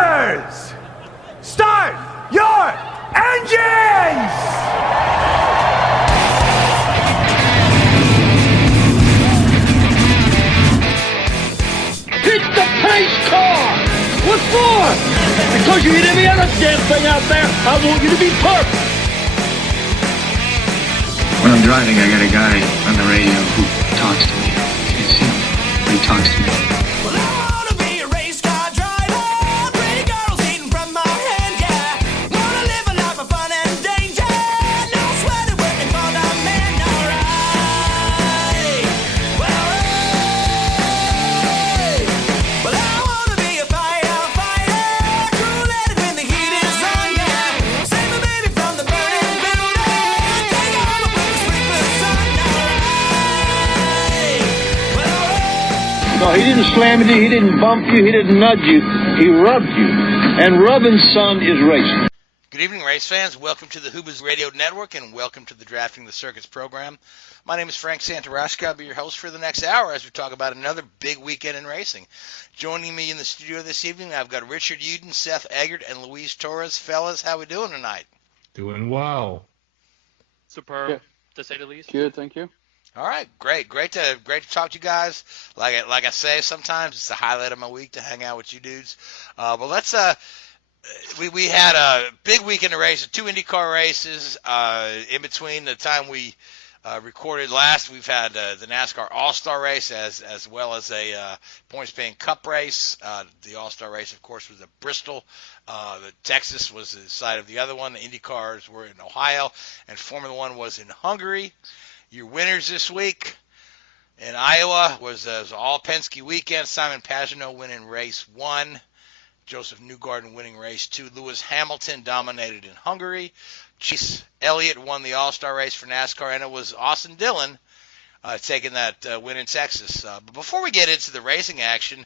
Drivers, start your engines! Hit the pace car! What for? Because you hit every other damn thing out there, I want you to be perfect. When I'm driving, I got a guy on the radio who talks to me. You see him, but he talks to me. Well, I wanna be a race car driver. Pretty girls eating from my hand, yeah. Wanna live a life of fun and danger. No sweating working for the man, alright. Well, I wanna be a firefighter. Cool-headed when the heat is on, yeah. Save my baby from the burning building. Take her home and put the sprinklers on, alright. No, he didn't slam you, he didn't bump you, he didn't nudge you, he rubbed you. And rubbing, son, is racing. Good evening, race fans. Welcome to the Hoobers Radio Network, and welcome to the Drafting the Circuits program. My name is Frank Santoroski. I'll be your host for the next hour as we talk about another big weekend in racing. Joining me in the studio this evening, I've got Richard Youden, Seth, Eggert, and Luis Torres. Fellas, how we doing tonight? Doing well. Superb, to say the least. Good, thank you. All right, great to talk to you guys. Like I say, sometimes it's the highlight of my week to hang out with you dudes. But let's we had a big weekend of races, 2 IndyCar races. In between the time we recorded last, we've had the NASCAR All-Star race as well as a points-paying Cup race. The All-Star race, of course, was at Bristol. The Texas was the site of the other one. The IndyCars were in Ohio, and Formula One was in Hungary. Your winners this week in Iowa was all Penske weekend. Simon Pagenaud winning race 1. Joseph Newgarden winning race 2. Lewis Hamilton dominated in Hungary. Chase Elliott won the All-Star race for NASCAR, and it was Austin Dillon taking that win in Texas. But before we get into the racing action,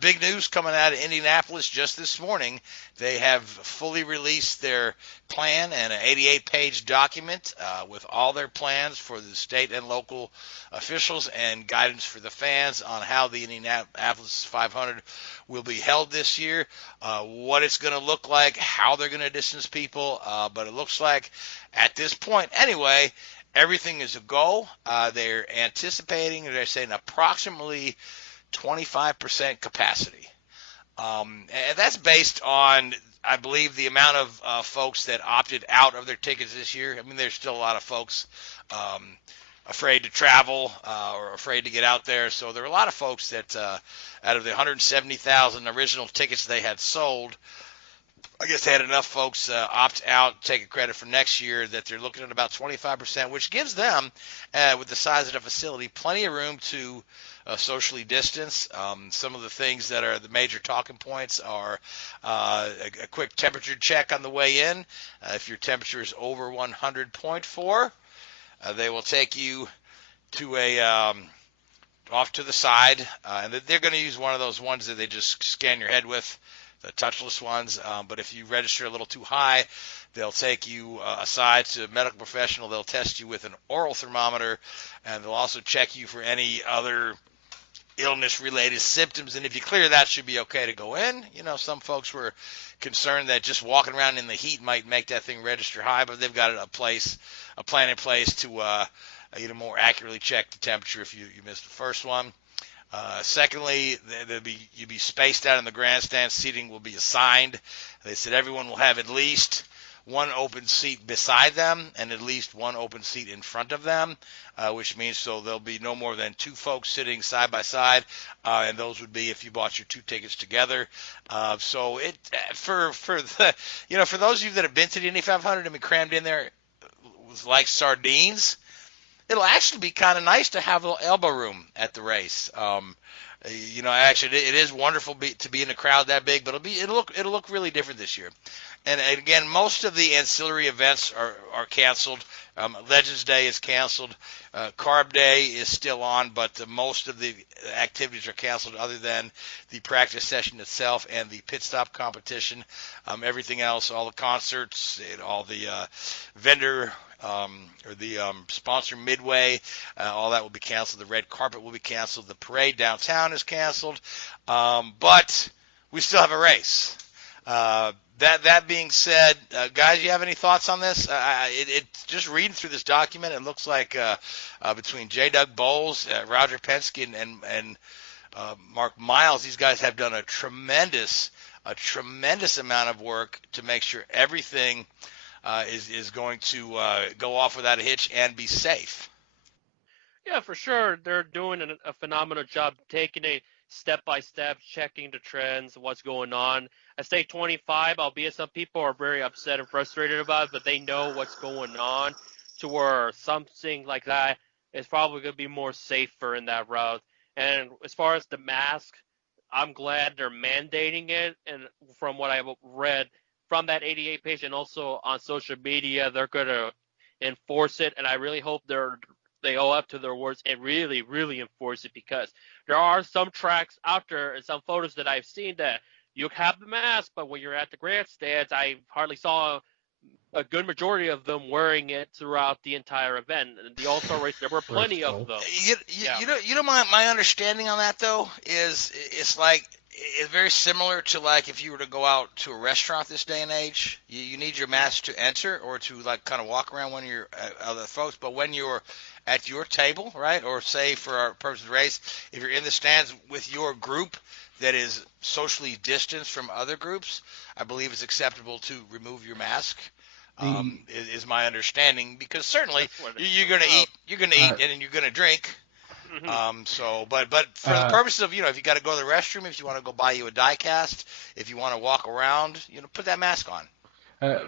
big news coming out of Indianapolis just this morning. They have fully released their plan and an 88-page document with all their plans for the state and local officials and guidance for the fans on how the Indianapolis 500 will be held this year, what it's going to look like, how they're going to distance people. But it looks like at this point anyway, everything is a go. They're anticipating, they're saying approximately 25% capacity. And that's based on, I believe, the amount of folks that opted out of their tickets this year. I mean, there's still a lot of folks afraid to travel or afraid to get out there. So there are a lot of folks that out of the 170,000 original tickets they had sold, I guess they had enough folks opt out, taking credit for next year, that they're looking at about 25%, which gives them, with the size of the facility, plenty of room to socially distance. Some of the things that are the major talking points are a quick temperature check on the way in. If your temperature is over 100.4, they will take you to a off to the side, and they're going to use one of those ones that they just scan your head with, the touchless ones. But if you register a little too high, they'll take you aside to a medical professional. They'll test you with an oral thermometer, and they'll also check you for any other illness-related symptoms. And if you clear that, should be okay to go in. You know, some folks were concerned that just walking around in the heat might make that thing register high, but they've got a plan in place to more accurately check the temperature if you missed the first one. Secondly, you'll be spaced out in the grandstand. Seating will be assigned. They said everyone will have at least one open seat beside them and at least one open seat in front of them, which means so there'll be no more than 2 folks sitting side by side, and those would be if you bought your 2 tickets together. So it for those of you that have been to the Indy 500 and been crammed in there with like sardines, it'll actually be kind of nice to have a little elbow room at the race. Actually, it is wonderful to be in a crowd that big, but it'll look really different this year. And again, most of the ancillary events are canceled. Legends Day is canceled. Carb Day is still on, but most of the activities are canceled other than the practice session itself and the pit stop competition. Everything else, all the concerts, all the vendor or the sponsor midway, all that will be canceled. The red carpet will be canceled. The parade downtown is canceled. But we still have a race. That being said, guys, you have any thoughts on this? Just reading through this document, it looks like between J. Doug Bowles, Roger Penske, and Mark Miles, these guys have done a tremendous amount of work to make sure everything is going to go off without a hitch and be safe. Yeah, for sure. They're doing a phenomenal job taking a step-by-step, checking the trends, what's going on. I say 25, albeit some people are very upset and frustrated about it, but they know what's going on to where something like that is probably going to be more safer in that route. And as far as the mask, I'm glad they're mandating it. And from what I've read from that 88 page and also on social media, they're going to enforce it. And I really hope they owe up to their words and really, really enforce it, because there are some tracks out there and some photos that I've seen that you have the mask, but when you're at the grandstands, I hardly saw a good majority of them wearing it throughout the entire event. The All-Star race, there were plenty of them. You know my understanding on that, though, is it's very similar to like if you were to go out to a restaurant this day and age, you need your mask to enter or to like kind of walk around when you're other folks, but when you're at your table, right, or say for our purpose of the race, if you're in the stands with your group that is socially distanced from other groups, I believe it's acceptable to remove your mask. Is my understanding, because certainly you're going to eat, and you're going to drink. Mm-hmm. But for the purposes of, if you got to go to the restroom, if you want to go buy you a die cast, if you want to walk around, put that mask on.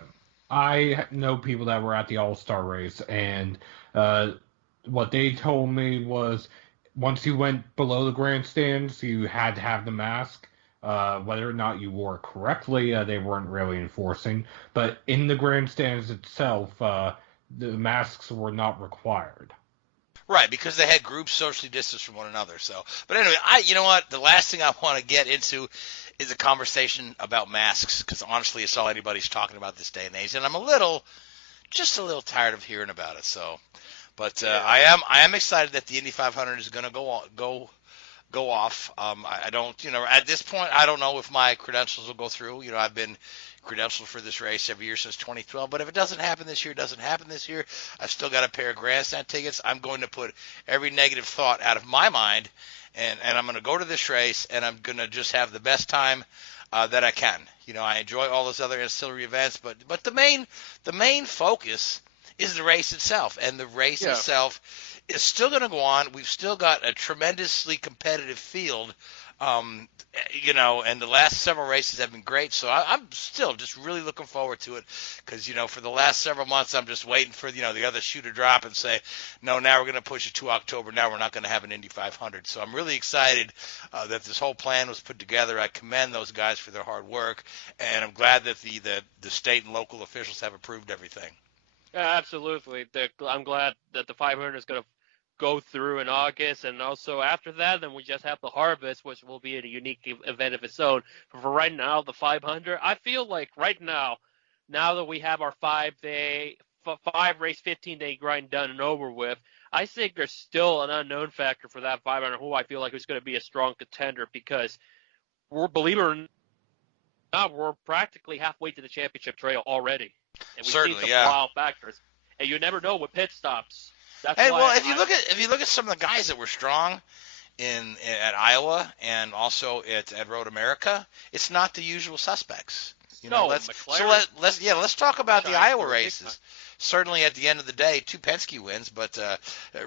I know people that were at the All-Star race, and what they told me was once you went below the grandstands, you had to have the mask. Whether or not you wore it correctly, they weren't really enforcing. But in the grandstands itself, the masks were not required. Right, because they had groups socially distanced from one another. So, but anyway, you know what? The last thing I want to get into is a conversation about masks, because honestly, it's all anybody's talking about this day and age, and I'm just a little tired of hearing about it. So, but I am excited that the Indy 500 is going to go off. I don't, at this point, I don't know if my credentials will go through. I've been credentialed for this race every year since 2012, but if it doesn't happen this year, it doesn't happen this year. I've still got a pair of grandstand tickets. I'm going to put every negative thought out of my mind, and I'm going to go to this race, and I'm going to just have the best time that I can. I enjoy all those other ancillary events, but the main focus is the race itself, and the race itself is still going to go on. We've still got a tremendously competitive field, and the last several races have been great. So I'm still just really looking forward to it, because, for the last several months, I'm just waiting for, the other shoe to drop and say, no, now we're going to push it to October. Now we're not going to have an Indy 500. So I'm really excited that this whole plan was put together. I commend those guys for their hard work, and I'm glad that the state and local officials have approved everything. Yeah, absolutely. I'm glad that the 500 is going to go through in August, and also after that, then we just have the Harvest, which will be a unique event of its own. But for right now, the 500, I feel like right now that we have our 5-race, 15-day grind done and over with, I think there's still an unknown factor for that 500, who I feel like is going to be a strong contender, because believe it or not, we're practically halfway to the championship trail already. And we've seen some wild factors, and you never know with pit stops. If you look at some of the guys that were strong at Iowa and also at Road America, it's not the usual suspects. Let's talk about the Iowa races. Certainly, at the end of the day, 2 Penske wins, but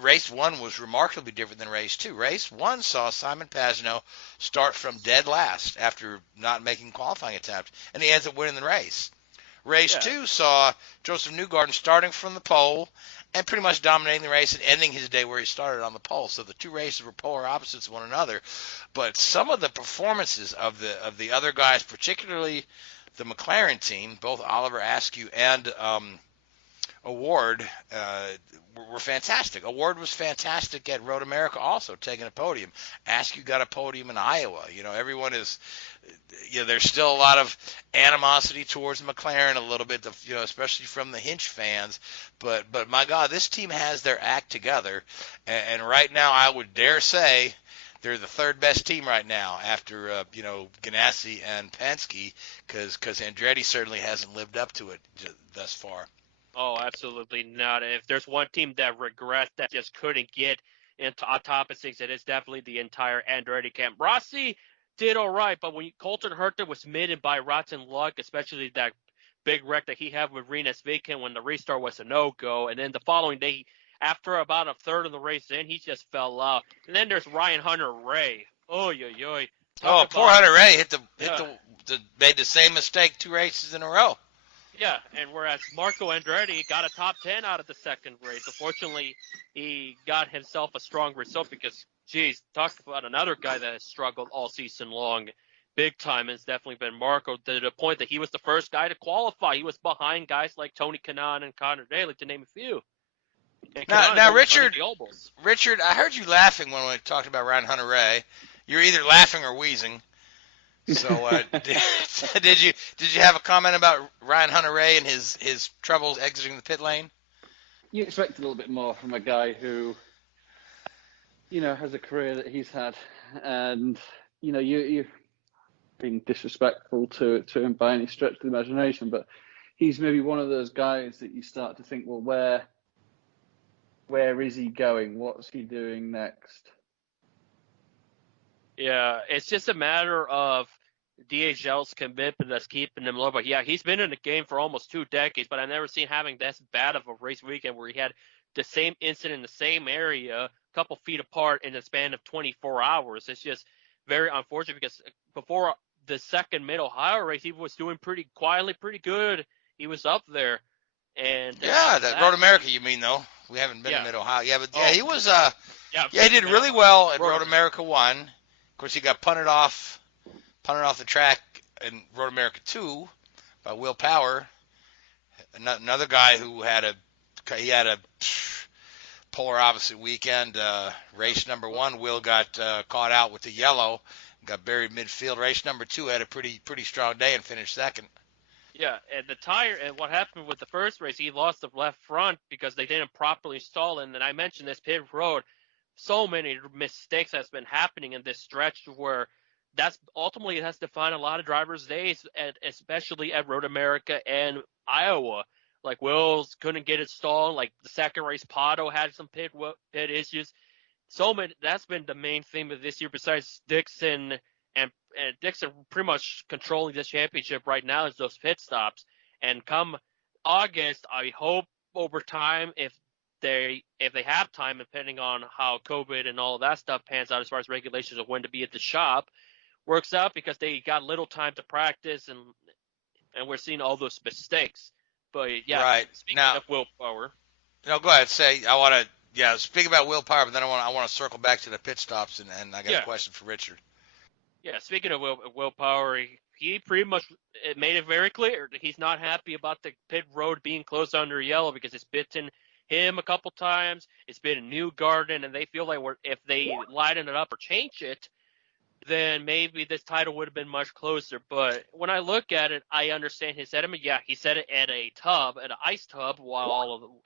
race 1 was remarkably different than race 2. Race 1 saw Simon Pagenaud start from dead last after not making qualifying attempt, and he ends up winning the race. Race 2 saw Joseph Newgarden starting from the pole and pretty much dominating the race and ending his day where he started, on the pole. So the two races were polar opposites of one another. But some of the performances of the other guys, particularly the McLaren team, both Oliver Askew and Award, were fantastic. Award was fantastic at Road America, also taking a podium. Askew got a podium in Iowa. Everyone is, there's still a lot of animosity towards McLaren, a little bit, especially from the Hinch fans. But my God, this team has their act together, and right now I would dare say they're the third best team right now after Ganassi and Penske, because Andretti certainly hasn't lived up to it thus far. Oh, absolutely not. If there's one team that regrets that just couldn't get into on top of things, it is definitely the entire Andretti camp. Rossi did all right, but when Colton Herta was midden by rotten luck, especially that big wreck that he had with Rinus VeeKay when the restart was a no-go, and then the following day, after about a third of the race in, he just fell out. And then there's Ryan Hunter-Reay. Oh, yo. Oh, poor Hunter-Reay made the same mistake 2 races in a row. Yeah, and whereas Marco Andretti got a top 10 out of the second race, unfortunately, he got himself a strong result because, geez, talk about another guy that has struggled all season long. Big time has definitely been Marco, to the point that he was the first guy to qualify. He was behind guys like Tony Kanaan and Connor Daly, to name a few. Now, Richard, I heard you laughing when we talked about Ryan Hunter-Reay. You're either laughing or wheezing. So, did you have a comment about Ryan Hunter-Reay and his troubles exiting the pit lane? You expect a little bit more from a guy who, has a career that he's had, and you're being disrespectful to him by any stretch of the imagination, but he's maybe one of those guys that you start to think, well, where is he going? What's he doing next? Yeah, it's just a matter of DHL's commitment that's keeping him low. But yeah, he's been in the game for almost 2 decades, but I've never seen having this bad of a race weekend where he had the same incident in the same area, a couple feet apart in the span of 24 hours. It's just very unfortunate because before the second Mid-Ohio race, he was doing pretty quietly, pretty good. He was up there. And that Road America, you mean, though? We haven't been to Mid-Ohio. Yeah, but he was he did really well at Road America 1. Of course, he got punted off the track in Road America 2 by Will Power, another guy who had a polar opposite weekend. Race number 1, Will got caught out with the yellow, got buried midfield. Race number 2 had a pretty strong day and finished second. Yeah, and what happened with the first race, he lost the left front because they didn't properly install it. And I mentioned this pit road. So many mistakes that's been happening in this stretch where that's ultimately has defined a lot of drivers' days, especially at Road America and Iowa. Like Wills couldn't get it stalled. Like the second race, Pato had some pit issues. So many. That's been the main theme of this year. Besides Dixon and Dixon pretty much controlling this championship right now is those pit stops. And come August, I hope over time, if they have time, depending on how COVID and all of that stuff pans out as far as regulations of when to be at the shop, works out because they got little time to practice and we're seeing all those mistakes. But yeah, right. Speaking of willpower. No, go ahead. Speak about willpower, but then I want to circle back to the pit stops and I got a question for Richard. Yeah, speaking of willpower, he pretty much made it very clear that he's not happy about the pit road being closed under yellow because it's bitten him a couple times. It's been a new garden, and they feel like if they lighten it up or change it, then maybe this title would have been much closer. But when I look at it, I understand his sentiment. Yeah, he said it at an ice tub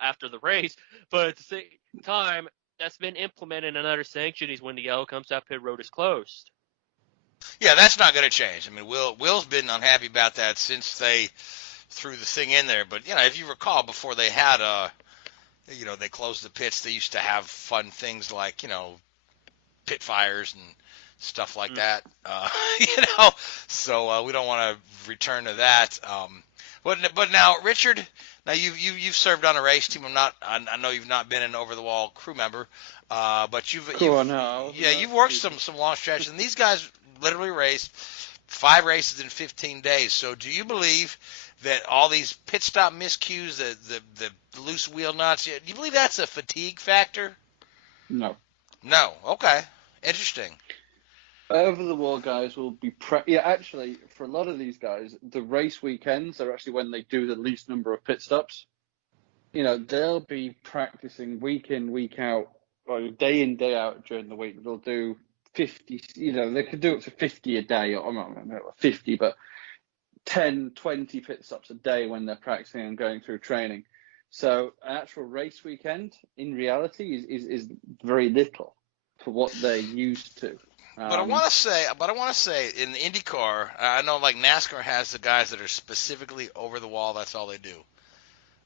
after the race, but at the same time, that's been implemented in other sanctions when the yellow comes out, pit road is closed. Yeah, that's not going to change. I mean, Will's been unhappy about that since they threw the thing in there. But if you recall, before they had they closed the pits, they used to have fun things like pit fires and stuff like that. So we don't want to return to that. But now, Richard, you've served on a race team. I know you've not been an over the wall crew member, but you've worked some long stretches, and these guys literally raced 5 races in 15 days. So do you believe that all these pit stop miscues, the loose wheel nuts, do you believe that's a fatigue factor? No. Okay. Interesting. Over the wall guys will be actually, for a lot of these guys, the race weekends are actually when they do the least number of pit stops. They'll be practicing week in, week out, or day in, day out during the week. They'll do 50, they could do up to 50 a day, or not 50, but 10, 20 pit stops a day when they're practicing and going through training. So an actual race weekend, in reality, is very little for what they're used to. But I want to say, in the IndyCar, I know like NASCAR has the guys that are specifically over the wall. That's all they do.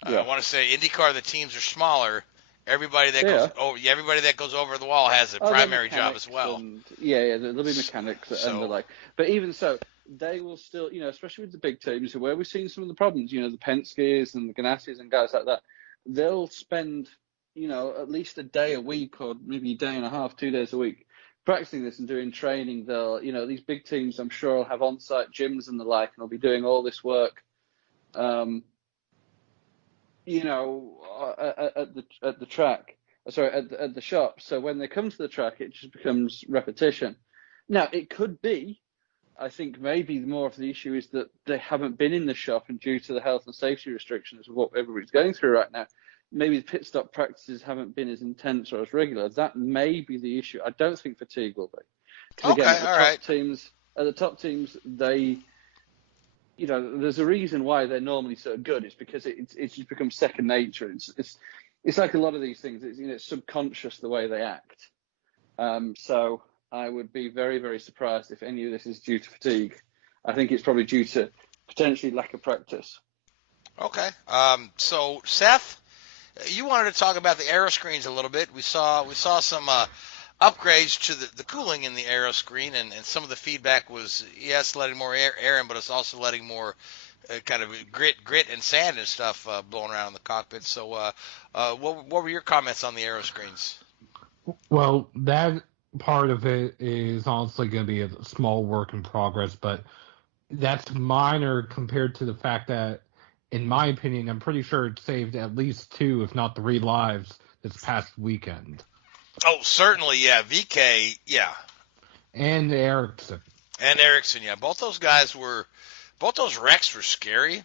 Yeah. I want to say IndyCar, the teams are smaller. Everybody that goes over the wall has a primary job as well. There'll be mechanics and the like. But even so, they will still, especially with the big teams where we've seen some of the problems, the Penske's and the Ganassis and guys like that, they'll spend, at least a day a week or maybe a day and a half, 2 days a week practicing this and doing training. They'll, these big teams, I'm sure, will have on-site gyms and the like, and they'll be doing all this work. At the track, at the shop. So when they come to the track, it just becomes repetition. Now, it could be, I think maybe more of the issue is that they haven't been in the shop, and due to the health and safety restrictions of what everybody's going through right now, maybe the pit stop practices haven't been as intense or as regular. That may be the issue. I don't think fatigue will be. Okay, again, all right. At the top teams, they... there's a reason why they're normally so good. It's because it's just become second nature. It's like a lot of these things. It's subconscious the way they act. So I would be very, very surprised if any of this is due to fatigue. I think it's probably due to potentially lack of practice. Okay. So Seth, you wanted to talk about the aero screens a little bit. We saw some upgrades to the cooling in the aero screen, and some of the feedback was, yes, letting more air in, but it's also letting more kind of grit and sand and stuff blowing around in the cockpit. So what were your comments on the aero screens? Well, that part of it is honestly going to be a small work in progress, but that's minor compared to the fact that, in my opinion, I'm pretty sure it saved at least 2, if not 3 lives this past weekend. Oh, certainly, yeah. VK, yeah. And Ericsson. Yeah. Both those wrecks were scary.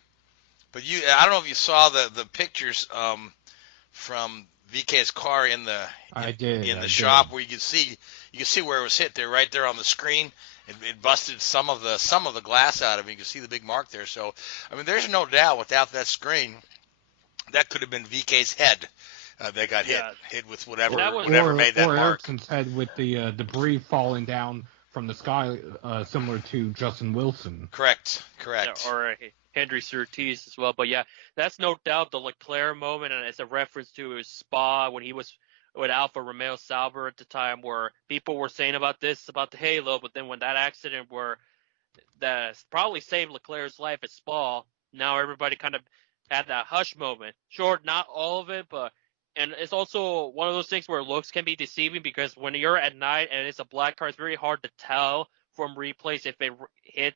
But I don't know if you saw the pictures from VK's car in the shop where you can see where it was hit. They're right there on the screen. It busted some of the glass out of it. You can see the big mark there. So, I mean, there's no doubt without that screen, that could have been VK's head. They got hit with whatever made that mark. Or Ericsson's head with the debris falling down from the sky, similar to Justin Wilson. Correct. Yeah, or Henry Surtees as well. But yeah, that's no doubt the Leclerc moment, and it's a reference to his Spa when he was with Alfa Romeo Sauber at the time, where people were saying about the halo, but then when that accident that probably saved Leclerc's life at Spa, now everybody kind of had that hush moment. Sure, not all of it, but. And it's also one of those things where looks can be deceiving, because when you're at night and it's a black car, it's very hard to tell from replays if it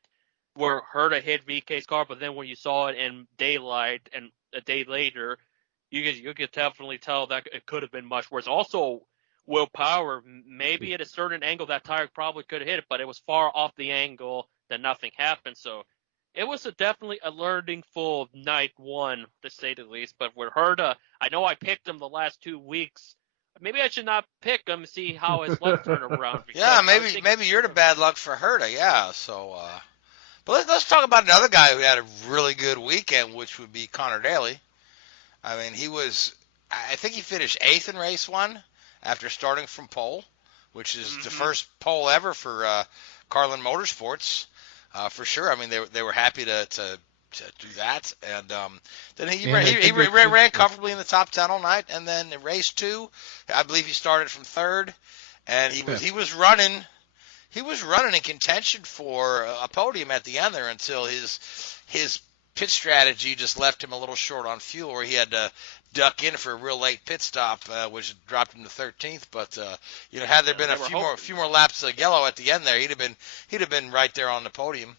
hurt VK's car. But then when you saw it in daylight and a day later, you could definitely tell that it could have been much worse. Also, Will Power, maybe at a certain angle that tire probably could have hit it, but it was far off the angle that nothing happened. So it was definitely a learning full night one, to say the least. But with Herta, I know I picked him the last 2 weeks. Maybe I should not pick him and see how his luck turned around. Yeah, maybe you're the bad luck for Herta. Yeah. So, but let's talk about another guy who had a really good weekend, which would be Connor Daly. I mean, I think he finished 8th in race 1 after starting from pole, which is the first pole ever for Carlin Motorsports. For sure. I mean, they were happy to do that, and then he ran comfortably in the top 10 all night, and then in race 2, I believe he started from 3rd, and he was running in contention for a podium at the end there until his pit strategy just left him a little short on fuel, where he had to duck in for a real late pit stop, which dropped him to 13th. But had there been a few more laps of yellow at the end there, he'd have been right there on the podium.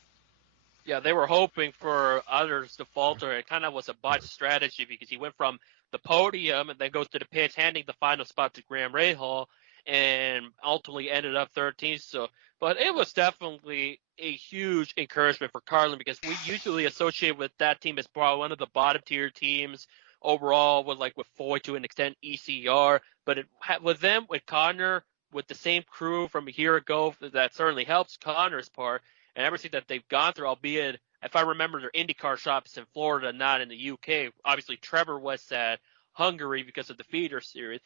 Yeah, they were hoping for others to falter. It kind of was a botched strategy, because he went from the podium and then goes to the pits, handing the final spot to Graham Rahal, and ultimately ended up 13th. So, but it was definitely a huge encouragement for Carlin, because we usually associate with that team as probably one of the bottom tier teams overall, with Foy to an extent, ECR. But with Connor, with the same crew from a year ago, that certainly helps Connor's part. And everything that they've gone through, albeit, if I remember, their IndyCar shops in Florida, not in the UK. Obviously, Trevor was at Hungary because of the feeder series.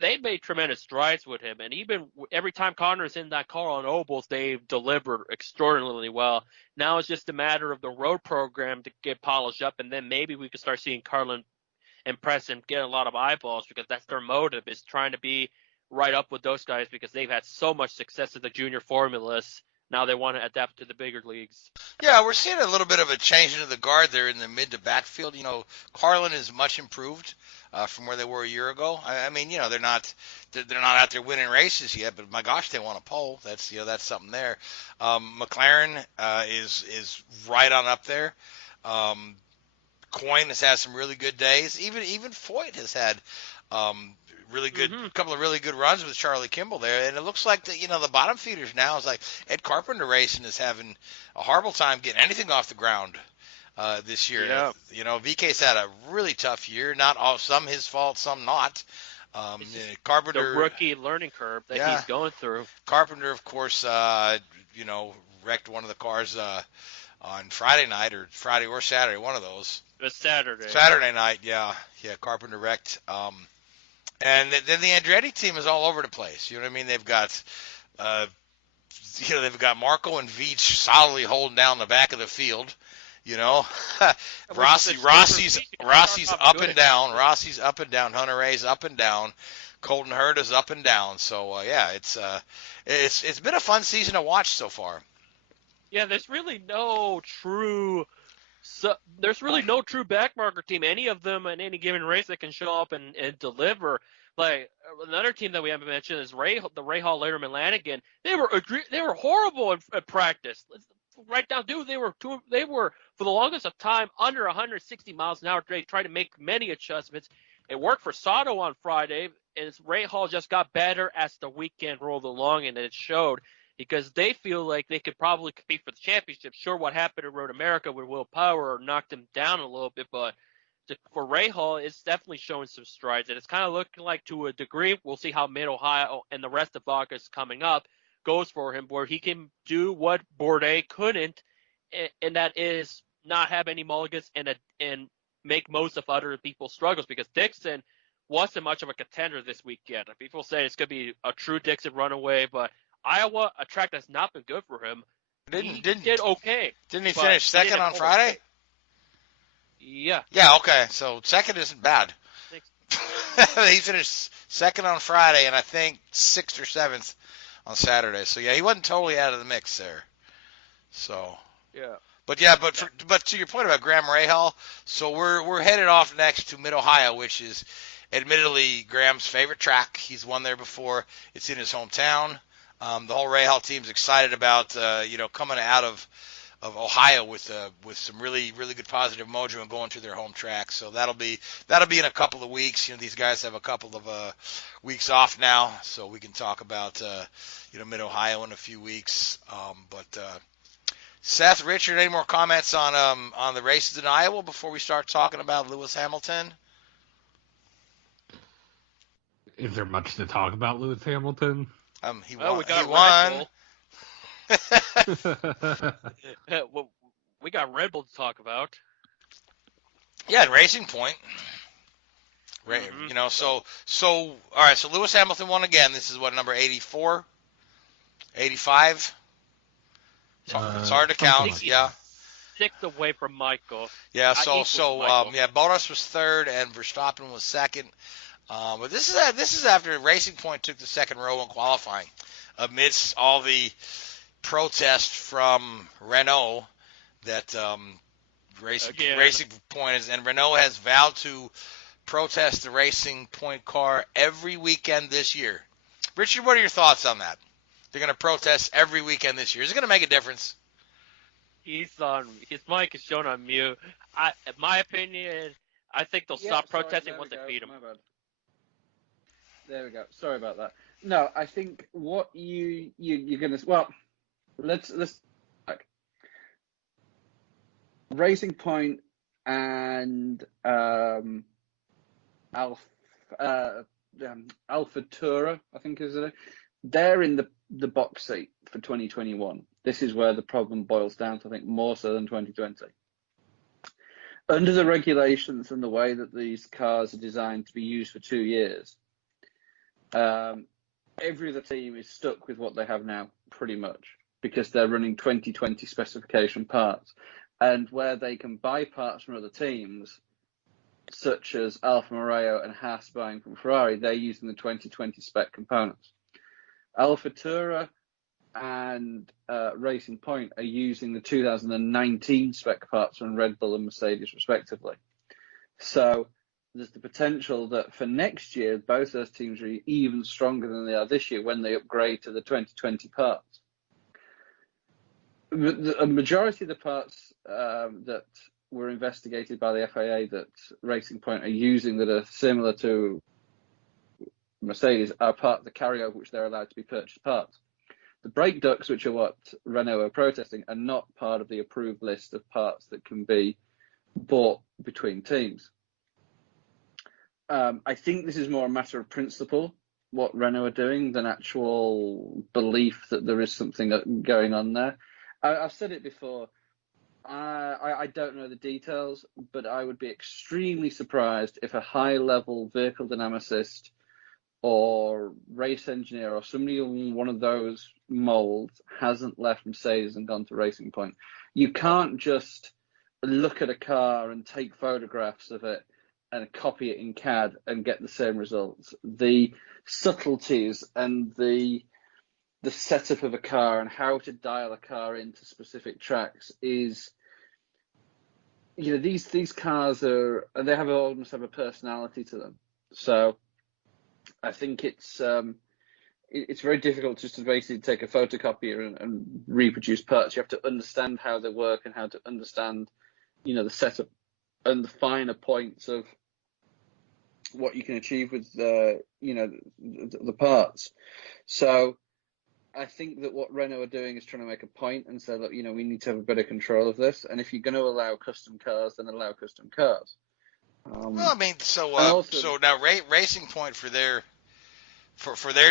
they made tremendous strides with him, and even every time Connor's in that car on ovals, they've delivered extraordinarily well. Now it's just a matter of the road program to get polished up, and then maybe we could start seeing Carlin and Preston get a lot of eyeballs, because that's their motive, is trying to be right up with those guys, because they've had so much success in the junior formulas. Now they want to adapt to the bigger leagues. Yeah, we're seeing a little bit of a change into the guard there in the mid to backfield. Carlin is much improved from where they were a year ago. I mean, they're not out there winning races yet, but my gosh, they won a pole. That's that's something there. McLaren is right on up there. Coyne has had some really good days. Even Foyt has had really good, couple of really good runs with Charlie Kimball there, and it looks like the bottom feeders now is like Ed Carpenter Racing is having a horrible time getting anything off the ground this year. Yeah. VK's had a really tough year. Not all, some his fault, some not. Carpenter, the rookie learning curve that he's going through. Carpenter, of course, wrecked one of the cars on Friday night or Saturday, one of those. It was Saturday. Saturday night, yeah. Carpenter wrecked. And then the Andretti team is all over the place. You know what I mean? They've got, they've got Marco and Veach solidly holding down the back of the field. Rossi's up and down. Rossi's up and down. Hunter Ray's up and down. Colton Hurd is up and down. So it's been a fun season to watch so far. Yeah, there's really no true backmarker team, any of them in any given race that can show up and deliver. Like another team that we haven't mentioned is the Rahal, Letterman, Lanigan. They were horrible at practice. Right down, dude. They were for the longest of time under 160 miles an hour. They tried to make many adjustments. It worked for Sato on Friday, and Rahal just got better as the weekend rolled along, and it showed. Because they feel like they could probably compete for the championship. Sure, what happened in Road America with Will Power knocked them down a little bit, but for Rahal, it's definitely showing some strides. And it's kind of looking like, to a degree, we'll see how Mid-Ohio and the rest of August coming up goes for him, where he can do what Bourdais couldn't, and that is not have any mulligans and make most of other people's struggles. Because Dixon wasn't much of a contender this weekend. People say it's going to be a true Dixon runaway, but Iowa, a track that's not been good for him, he did okay. Didn't he finish second on Friday? Yeah. Yeah, okay. So second isn't bad. He finished second on Friday, and I think 6th or 7th on Saturday. So, yeah, he wasn't totally out of the mix there. So. Yeah. But to your point about Graham Rahal, so we're headed off next to Mid-Ohio, which is admittedly Graham's favorite track. He's won there before. It's in his hometown. The whole Rahal team's excited about coming out of Ohio with some really good positive mojo and going to their home track. So that'll be in a couple of weeks. These guys have a couple of weeks off now, so we can talk about Mid-Ohio in a few weeks. But Seth, Richard, any more comments on the races in Iowa before we start talking about Lewis Hamilton? Is there much to talk about Lewis Hamilton? He won. We got Red Bull to talk about. Yeah, and Racing Point. So all right. So Lewis Hamilton won again. This is what, number 84, 85. It's hard to count. Yeah. 6 away from Michael. Yeah. Bottas was third and Verstappen was second. But this is after Racing Point took the second row in qualifying, amidst all the protests from Renault that Racing Point is, and Renault has vowed to protest the Racing Point car every weekend this year. Richard, what are your thoughts on that? They're going to protest every weekend this year. Is it going to make a difference? His mic is shown on mute. In my opinion, I think they'll stop protesting once they beat him. There we go. Sorry about that. No, I think what you're gonna. Well, let's like Racing Point and Alpha Tura, I think is it. They're in the box seat for 2021. This is where the problem boils down to, I think, more so than 2020. Under the regulations and the way that these cars are designed to be used for 2 years, Every other team is stuck with what they have now, pretty much, because they're running 2020 specification parts. And where they can buy parts from other teams, such as Alfa Romeo and Haas buying from Ferrari, they're using the 2020 spec components. AlphaTauri and Racing Point are using the 2019 spec parts from Red Bull and Mercedes, respectively. So there's the potential that for next year, both those teams are even stronger than they are this year when they upgrade to the 2020 parts. A majority of the parts that were investigated by the FIA that Racing Point are using that are similar to Mercedes are part of the carryover, which they're allowed to be purchased parts. The brake ducts, which are what Renault are protesting, are not part of the approved list of parts that can be bought between teams. I think this is more a matter of principle, what Renault are doing, than actual belief that there is something going on there. I've said it before. I don't know the details, but I would be extremely surprised if a high-level vehicle dynamicist or race engineer or somebody in one of those molds hasn't left Mercedes and gone to Racing Point. You can't just look at a car and take photographs of it and copy it in CAD and get the same results. The subtleties and the setup of a car and how to dial a car into specific tracks is, these cars they almost have a personality to them. So I think it's very difficult just to basically take a photocopier and reproduce parts. You have to understand how they work and how to understand, the setup and the finer points of what you can achieve with the parts. So I think that what Renault are doing is trying to make a point and say, look, we need to have a better control of this. And if you're going to allow custom cars, then allow custom cars. Well, I mean, so now Racing Point for their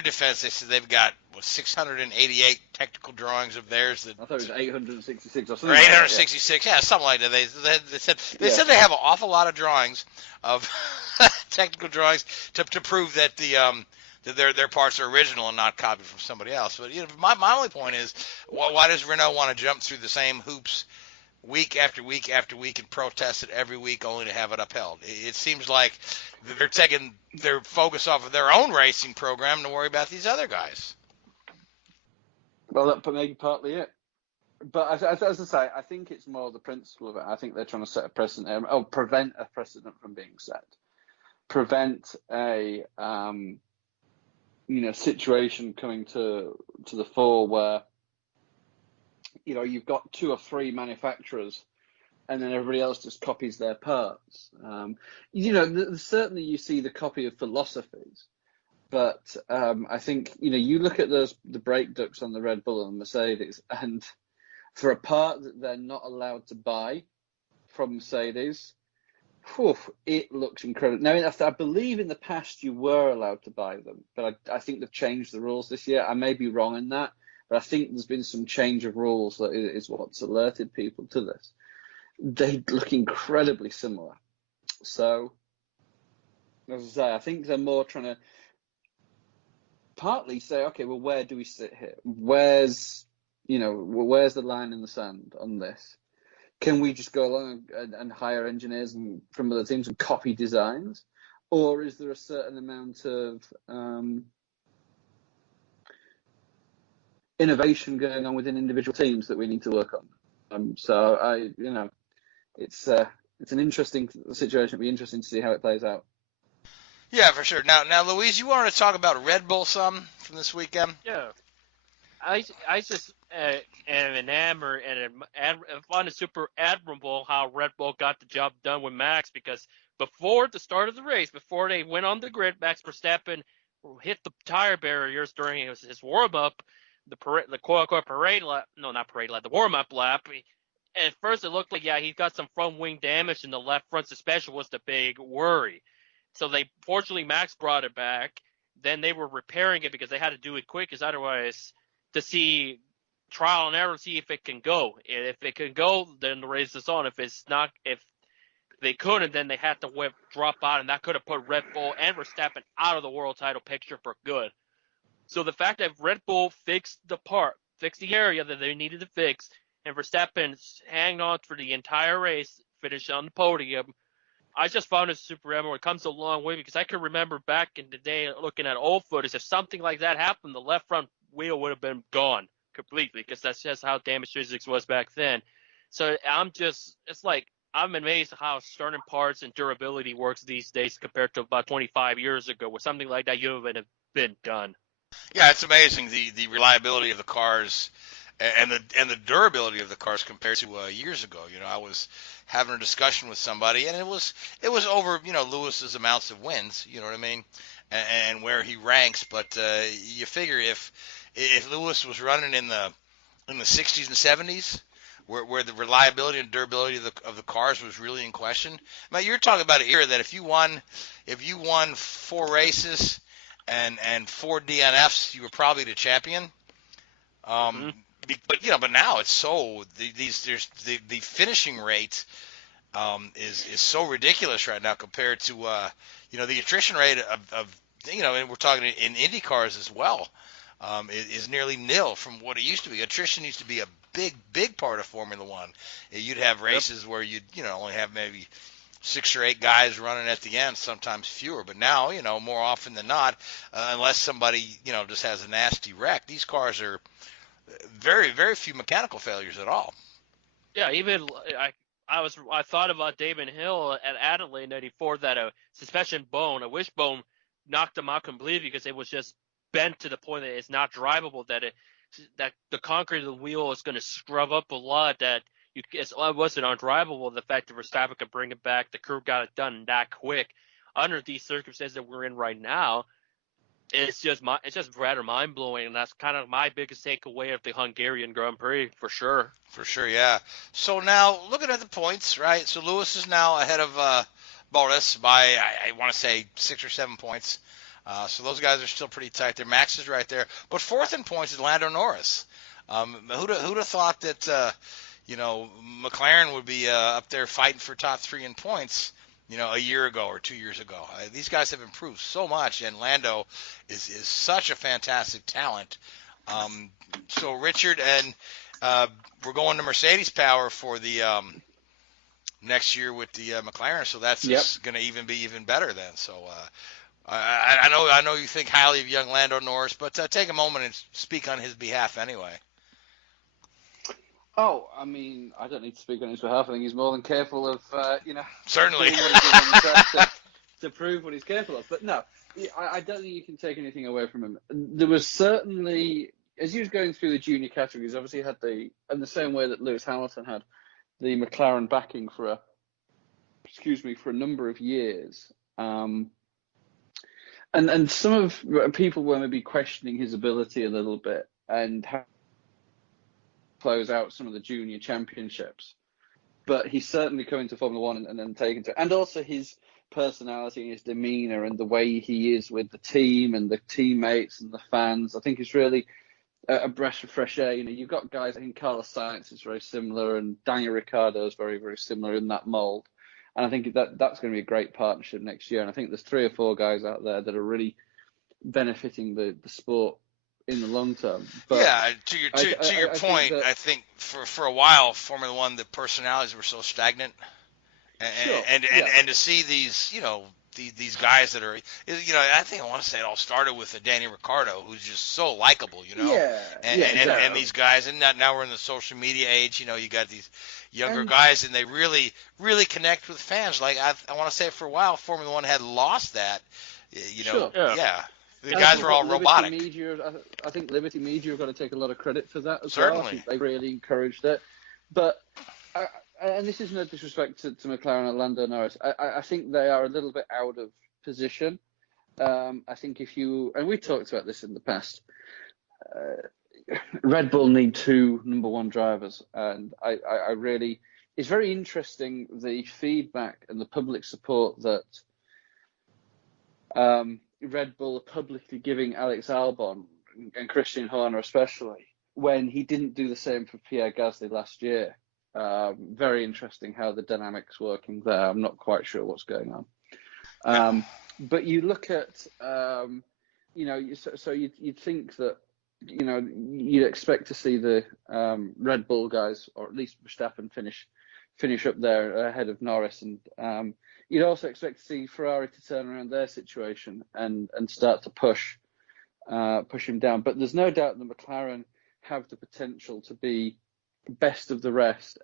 defense, they said they've got 688 technical drawings of theirs. I thought it was 866 or something. Or 866, yeah, something like that. They said they have an awful lot of drawings of technical drawings to prove that that their parts are original and not copied from somebody else. But my only point is, why does Renault want to jump through the same hoops week after week after week and protest it every week only to have it upheld? It seems like they're taking their focus off of their own racing program to worry about these other guys. Well, that may be partly it. But as I say, I think it's more the principle of it. I think they're trying to set a precedent, or prevent a precedent from being set. Prevent a situation coming to the fore where you've got 2 or 3 manufacturers and then everybody else just copies their parts. Certainly you see the copy of philosophies, but I think you look at the brake ducts on the Red Bull and the Mercedes, and for a part that they're not allowed to buy from Mercedes, it looks incredible. Now, I believe in the past you were allowed to buy them, but I think they've changed the rules this year. I may be wrong in that, but I think there's been some change of rules that is what's alerted people to this. They look incredibly similar. So, as I say, I think they're more trying to partly say, okay, well, where do we sit here? Where's the line in the sand on this? Can we just go along and hire engineers from other teams and copy designs? Or is there a certain amount of innovation going on within individual teams that we need to work on? It's an interesting situation. It'll be interesting to see how it plays out. Yeah, for sure. Now, Louise, you wanted to talk about Red Bull some from this weekend? Yeah. I just am enamored and find it super admirable how Red Bull got the job done with Max, because before the start of the race, before they went on the grid, Max Verstappen hit the tire barriers during his warm-up, the quote-unquote parade lap. No, not parade lap, the warm-up lap. And at first it looked like, he's got some front wing damage, and the left front suspension was the big worry. So fortunately, Max brought it back. Then they were repairing it because they had to do it quick, because otherwise, to see trial and error, see if it can go. If it can go, then the race is on. If it's not, if they couldn't, then they had to drop out, and that could have put Red Bull and Verstappen out of the world title picture for good. So the fact that Red Bull fixed the area that they needed to fix, and Verstappen hanged on for the entire race, finished on the podium, I just found it super admirable. It comes a long way because I can remember back in the day looking at old footage, if something like that happened, the left front wheel would have been gone completely because that's just how damaged physics was back then. So I'm amazed how starting parts and durability works these days compared to about 25 years ago, where something like that wouldn't have been done. Yeah, it's amazing the reliability of the cars and the durability of the cars compared to years ago. I was having a discussion with somebody, and it was over Lewis's amounts of wins. You know what I mean, and where he ranks. But you figure if Lewis was running in the 60s and 70s, where the reliability and durability of the cars was really in question. I mean, you're talking about an era that if you won 4 races and 4 DNFs, you were probably the champion. But now it's so the finishing rate is so ridiculous right now compared to the attrition rate of and we're talking in Indycars as well, is nearly nil from what it used to be. Attrition used to be a big part of Formula One. You'd have races where you'd only have maybe 6 or 8 guys running at the end, sometimes fewer. But now, more often than not, unless somebody, just has a nasty wreck, these cars are very, very few mechanical failures at all. Yeah, even I thought about Damon Hill at Adelaide in '84 that a suspension bone, a wishbone, knocked him out completely because it was just bent to the point that it's not drivable, that the concrete of the wheel is going to scrub up a lot, that it wasn't undrivable. The fact that Verstappen could bring it back, the crew got it done that quick. Under these circumstances that we're in right now, it's just rather mind blowing, and that's kind of my biggest takeaway of the Hungarian Grand Prix for sure. For sure, yeah. So now looking at the points, right? So Lewis is now ahead of Bottas by I want to say 6 or 7 points. So those guys are still pretty tight there. Max is right there, but 4th in points is Lando Norris. Who'd have thought that McLaren would be up there fighting for top 3 in points? A year ago or 2 years ago. These guys have improved so much, and Lando is such a fantastic talent. So Richard, and we're going to Mercedes power for the next year with the McLaren, so that's just going to be even better then. So I know you think highly of young Lando Norris, but take a moment and speak on his behalf anyway. Oh, I mean, I don't need to speak on his behalf. I think he's more than capable of, certainly doing what he did on the track to prove what he's capable of. But no, I don't think you can take anything away from him. There was certainly, as he was going through the junior categories, obviously he had in the same way that Lewis Hamilton had the McLaren backing for a number of years. And some of people were maybe questioning his ability a little bit and how close out some of the junior championships, but he's certainly coming to Formula One and then taking to, and also his personality and his demeanor and the way he is with the team and the teammates and the fans, I think is really a breath of fresh air. You've got guys, I think Carlos Sainz is very similar, and Daniel Ricciardo is very, very similar in that mold, and I think that's going to be a great partnership next year. And I think there's 3 or 4 guys out there that are really benefiting the sport in the long term. But yeah, to your point, I think for a while Formula One, the personalities were so stagnant, and to see these these guys that are I think I want to say it all started with Daniel Ricciardo, who's just so likable, and these guys, and now we're in the social media age. You got these younger guys, and they really connect with fans. Like I want to say for a while Formula One had lost that, The guys were all robotic. Media, I think Liberty Media have got to take a lot of credit for that as Certainly. well. I think they really encouraged it. But, and this is no disrespect to McLaren and Lando Norris, I think they are a little bit out of position. I think and we talked about this in the past, Red Bull need 2 number 1 drivers. And I really, it's very interesting the feedback and the public support that Red Bull are publicly giving Alex Albon and Christian Horner especially, when he didn't do the same for Pierre Gasly last year. Very interesting how the dynamics working there. I'm not quite sure what's going on. But you look at, so you'd think that, you'd expect to see the Red Bull guys, or at least Verstappen, finish up there ahead of Norris, and you'd also expect to see Ferrari to turn around their situation and start to push him down. But there's no doubt that McLaren have the potential to be best of the rest.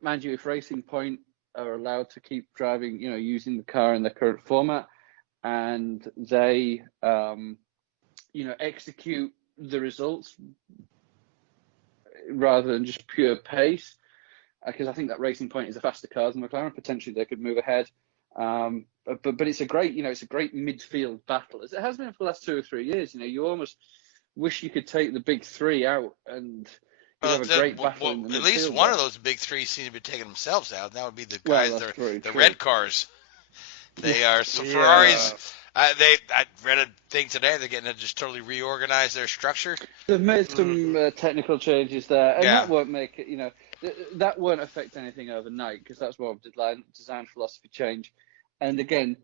Mind you, if Racing Point are allowed to keep driving, using the car in their current format, and they, execute the results rather than just pure pace, because I think that Racing Point is a faster car than McLaren. Potentially they could move ahead. But it's a great, it's a great midfield battle, as it has been for the last 2 or 3 years. You almost wish you could take the big three out and have a great battle. In the at least one of those big three seem to be taking themselves out. That would be the guys, the red cars. They are Ferraris. I read a thing today. They're getting to just totally reorganize their structure. They've made some technical changes there, and that won't make it. That won't affect anything overnight, because that's more of design philosophy change. And again,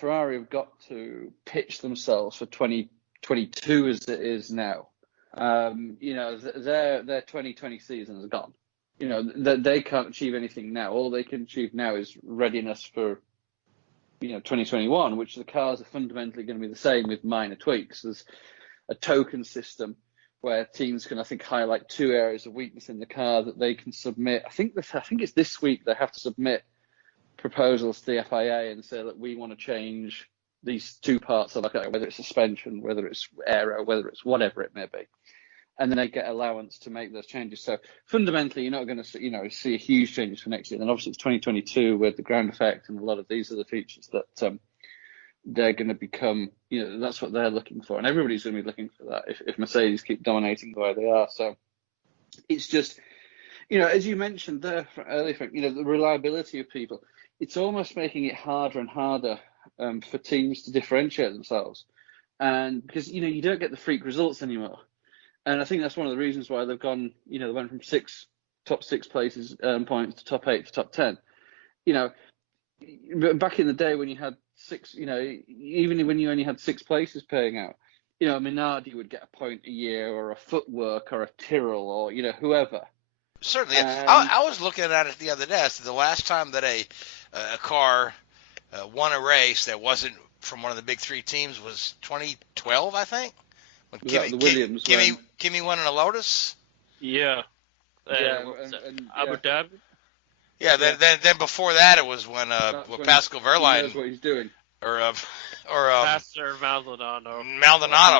Ferrari have got to pitch themselves for 2022 as it is now. Their 2020 season is gone. They can't achieve anything now. All they can achieve now is readiness for 2021, which the cars are fundamentally going to be the same with minor tweaks. There's a token system where teams can, I think, highlight 2 areas of weakness in the car that they can submit. I think it's this week they have to submit proposals to the FIA and say that we want to change these 2 parts of the car, whether it's suspension, whether it's aero, whether it's whatever it may be. And then they get allowance to make those changes. So fundamentally, you're not going to see a huge changes for next year. And obviously it's 2022 with the ground effect and a lot of these other features that they're going to become, that's what they're looking for. And everybody's going to be looking for that if Mercedes keep dominating the way they are. So it's just, as you mentioned there earlier, the reliability of people, it's almost making it harder and harder for teams to differentiate themselves. And because, you don't get the freak results anymore. And I think that's one of the reasons why they've gone, they went from top 6 places points to top 8 to top 10. Back in the day when you had 6, even when you only had 6 places paying out, Minardi would get a point a year, or a Footwork, or a Tyrrell, or, whoever. Certainly. I was looking at it the other day. So the last time that a car won a race that wasn't from one of the big 3 teams was 2012, I think. When Kimi won in a Lotus? Yeah. Abu Dhabi? Yeah, then before that it was when Pascal Wehrlein knows what he's doing. Or Pastor Maldonado.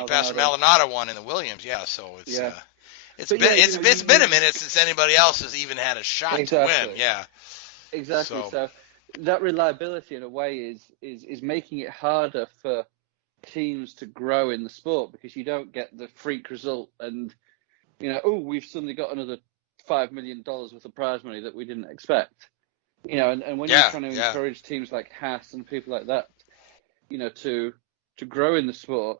Pastor Maldonado won in the Williams, so it's it's been a minute since anybody else has even had a shot to win. Yeah. Exactly. So that reliability in a way is making it harder for teams to grow in the sport, because you don't get the freak result and we've suddenly got another $5 million worth of prize money that we didn't expect, and when you're trying to encourage teams like Haas and people like that to grow in the sport,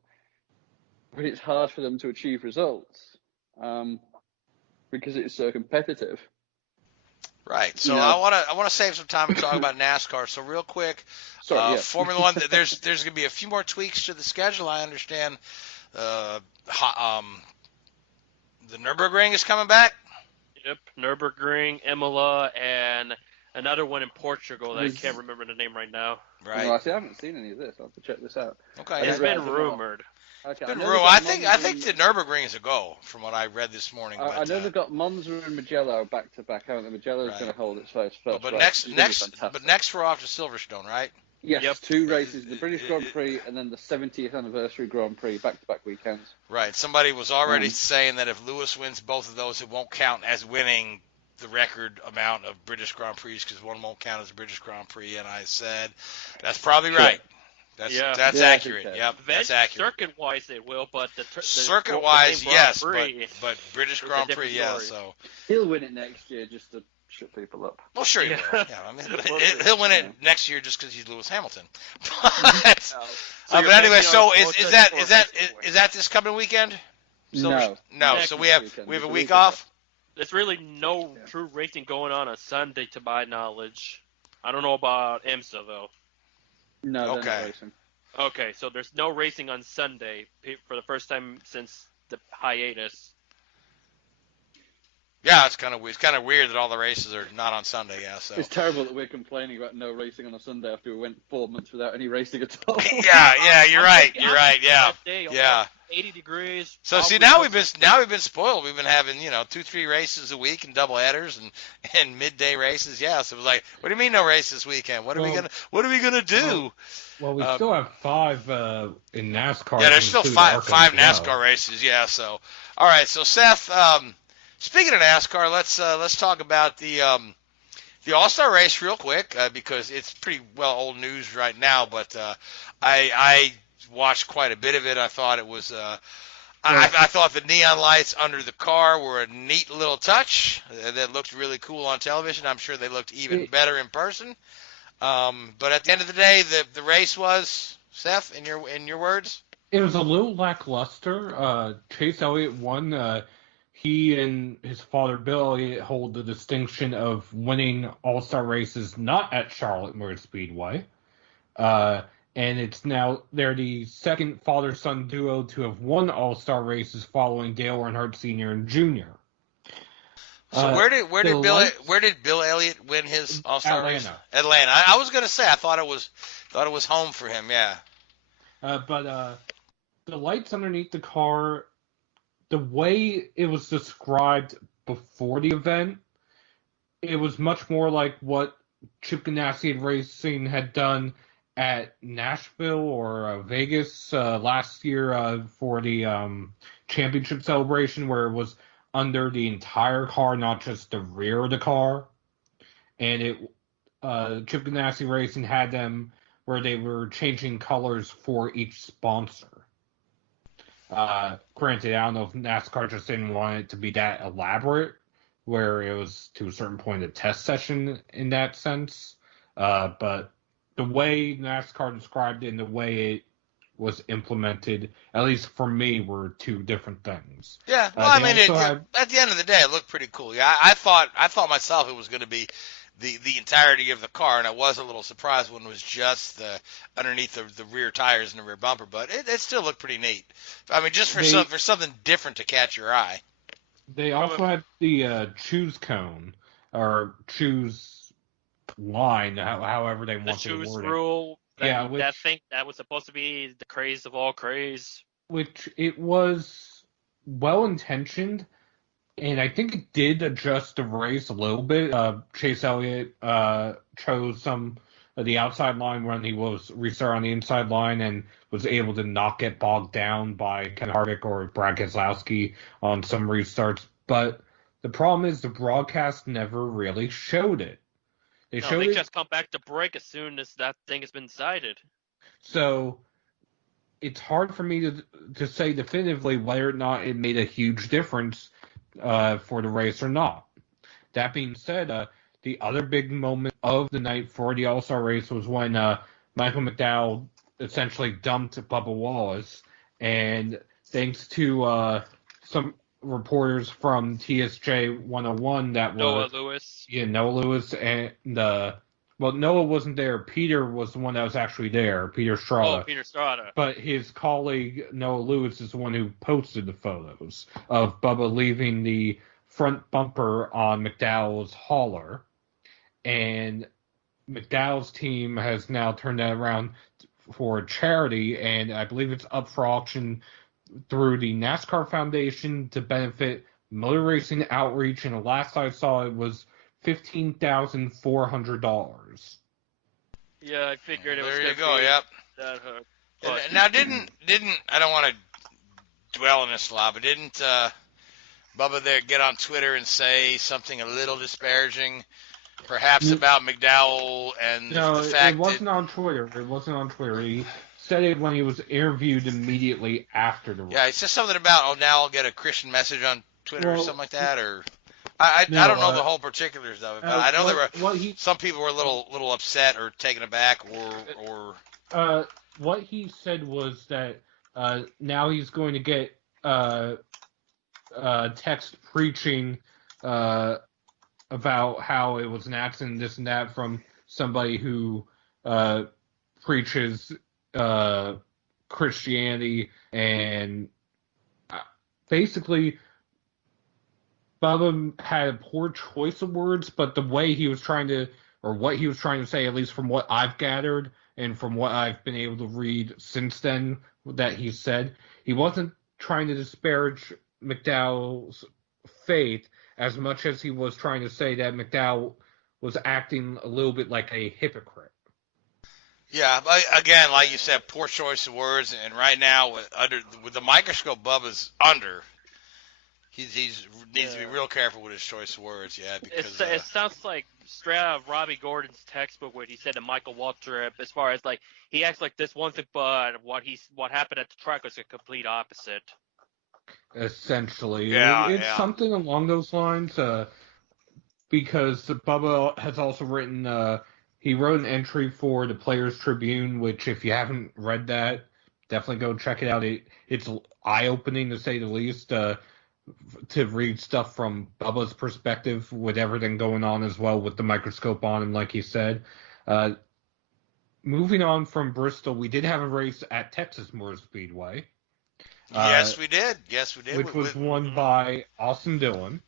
but it's hard for them to achieve results because it's so competitive. Right. So I want to save some time to talk about NASCAR. So real quick, Formula One. There's going to be a few more tweaks to the schedule. I understand. The Nürburgring is coming back. Yep, Nürburgring, Imola, and another one in Portugal that I can't remember the name right now. Right. Well, I haven't seen any of this. I'll have to check this out. Okay. It's been rumored. Okay. I think the Nürburgring is a go from what I read this morning. I know they've got Monza and Mugello back to back, haven't they? Mugello's going to hold its first. But next we're off to Silverstone, right? Yes, yep. 2 races, the British Grand Prix and then the 70th anniversary Grand Prix, back-to-back weekends. Right. Somebody was already saying that if Lewis wins both of those, it won't count as winning the record amount of British Grand Prix, because one won't count as a British Grand Prix. And I said, that's probably right. That's accurate. Yep, that's accurate. Circuit-wise, it will, but circuit-wise, yes, but British Grand Prix, So he'll win it next year just to shut people up. Well, sure he will. Yeah, I mean, he'll win it next year just because he's Lewis Hamilton. But anyway, so is that this coming weekend? No. So we have a week off. There's really no true racing going on Sunday, to my knowledge. I don't know about IMSA though. No, they're not Okay. racing. Okay, so there's no racing on Sunday for the first time since the hiatus. Yeah, it's kind of weird that all the races are not on Sunday. Yeah, so. It's terrible that we're complaining about no racing on a Sunday after we went 4 months without any racing at all. Yeah, you're right. You're right. Yeah, Day, yeah. 80 degrees. So see, probably we've been spoiled. We've been having 2-3 races a week and double headers and midday races. Yeah, so it was like, what do you mean no race this weekend? What are we gonna do? Well, we still have 5 in NASCAR. Yeah, there's still include five ARCA as well. NASCAR races. Yeah, so all right. So Seth, speaking of NASCAR, let's talk about the All-Star race real quick because it's pretty well old news right now. But I watched quite a bit of it. I thought it was. I thought the neon lights under the car were a neat little touch that looked really cool on television. I'm sure they looked even better in person. But at the end of the day, the race was, Seth, in your words? It was a little lackluster. Chase Elliott won. He and his father, Bill Elliott, hold the distinction of winning All-Star races not at Charlotte Motor Speedway. And they're the second father-son duo to have won All-Star races following Dale Earnhardt Sr. and Jr. So where did Bill Elliott win his All-Star race? Atlanta. I was gonna say I thought it was home for him. Yeah. But the lights underneath the car, the way it was described before the event, it was much more like what Chip Ganassi Racing had done at Nashville or Vegas last year for the championship celebration, where it was under the entire car, not just the rear of the car. And Chip Ganassi Racing had them where they were changing colors for each sponsor. Granted, I don't know if NASCAR just didn't want it to be that elaborate, where it was to a certain point a test session in that sense. But the way NASCAR described it and the way it was implemented, at least for me, were two different things. Yeah, well, at the end of the day, it looked pretty cool. Yeah, I thought myself it was going to be the entirety of the car, and I was a little surprised when it was just underneath the rear tires and the rear bumper, but it still looked pretty neat. I mean, just for something different to catch your eye. They also had the choose cone, or choose line, however they want to word it. The choose rule. That was supposed to be the craze of all craze. Which it was well intentioned, and I think it did adjust the race a little bit. Chase Elliott chose some of the outside line when he was restart on the inside line and was able to not get bogged down by Ken Harvick or Brad Keselowski on some restarts. But the problem is the broadcast never really showed it. They just come back to break as soon as that thing has been decided. So it's hard for me to say definitively whether or not it made a huge difference for the race or not. That being said, the other big moment of the night for the All-Star race was when Michael McDowell essentially dumped Bubba Wallace, and thanks to some reporters from TSJ 101 that Noah Lewis. Yeah, Noah Lewis and Noah wasn't there. Peter was the one that was actually there, Peter Strada. Oh, Peter Strada. But his colleague Noah Lewis is the one who posted the photos of Bubba leaving the front bumper on McDowell's hauler, and McDowell's team has now turned that around for a charity, and I believe it's up for auction through the NASCAR Foundation to benefit motor racing outreach, and the last I saw it was $15,400. Yeah, I figured it was. There you go. Yep. Now, didn't I don't want to dwell on this a lot, but didn't Bubba there get on Twitter and say something a little disparaging, perhaps about McDowell and the fact it wasn't on Twitter. It wasn't on Twitter. He said it when he was interviewed immediately after the race. Yeah, he said something about, now I'll get a Christian message on Twitter or something like that, or I don't know the whole particulars of it, but I know some people were a little upset or taken aback or. What he said was that now he's going to get text preaching about how it was an accident, this and that, from somebody who preaches Christianity, and basically Bubba had a poor choice of words, but the way he was trying to, or what he was trying to say, at least from what I've gathered and from what I've been able to read since then that he said, he wasn't trying to disparage McDowell's faith as much as he was trying to say that McDowell was acting a little bit like a hypocrite. Yeah, but again, like you said, poor choice of words, and right now with the microscope Bubba's under, he needs to be real careful with his choice of words. Yeah, because it sounds like straight out of Robbie Gordon's textbook what he said to Michael Waltrip, as far as like he acts like this one thing, but what happened at the track was a complete opposite. Essentially, yeah, it's something along those lines. Because Bubba has also written. He wrote an entry for the Players Tribune, which if you haven't read that, definitely go check it out. It's eye-opening to say the least, to read stuff from Bubba's perspective with everything going on as well with the microscope on him, like he said. Moving on from Bristol, we did have a race at Texas Motor Speedway. Yes, we did. Which was won by Austin Dillon.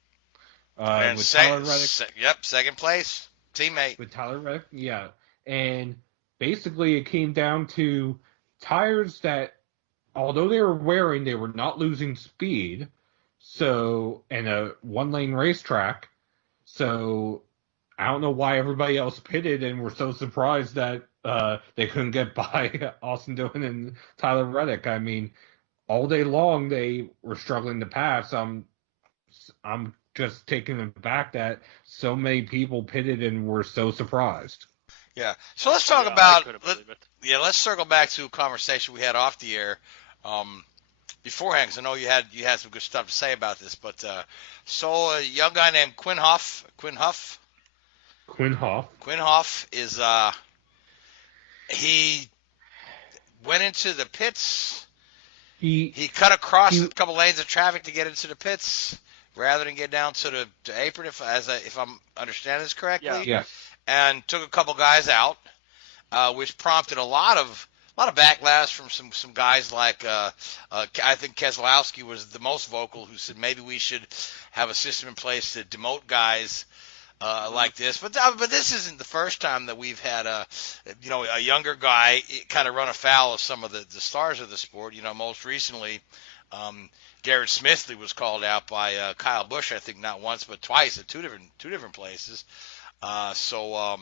And with Tyler Reddick. Second place. Teammate. With Tyler Reddick, yeah. And basically it came down to tires that, although they were wearing, they were not losing speed. So, and a one-lane racetrack. So, I don't know why everybody else pitted and were so surprised that they couldn't get by Austin Dillon and Tyler Reddick. I mean, all day long they were struggling to pass. I'm just taken aback that so many people pitted and were so surprised. Yeah. So let's talk about. Let's circle back to a conversation we had off the air beforehand, because I know you had some good stuff to say about this. But so a young guy named Quin Houff. Quin Houff is he went into the pits. He cut across a couple lanes of traffic to get into the pits, rather than get down to the apron, if I'm understanding this correctly. Yeah. And took a couple guys out, which prompted a lot of backlash from some guys like I think Keselowski was the most vocal, who said maybe we should have a system in place to demote guys like this. But this isn't the first time that we've had a younger guy kind of run afoul of some of the stars of the sport. Most recently, Garrett Smithley was called out by Kyle Busch, I think not once but twice at two different places. So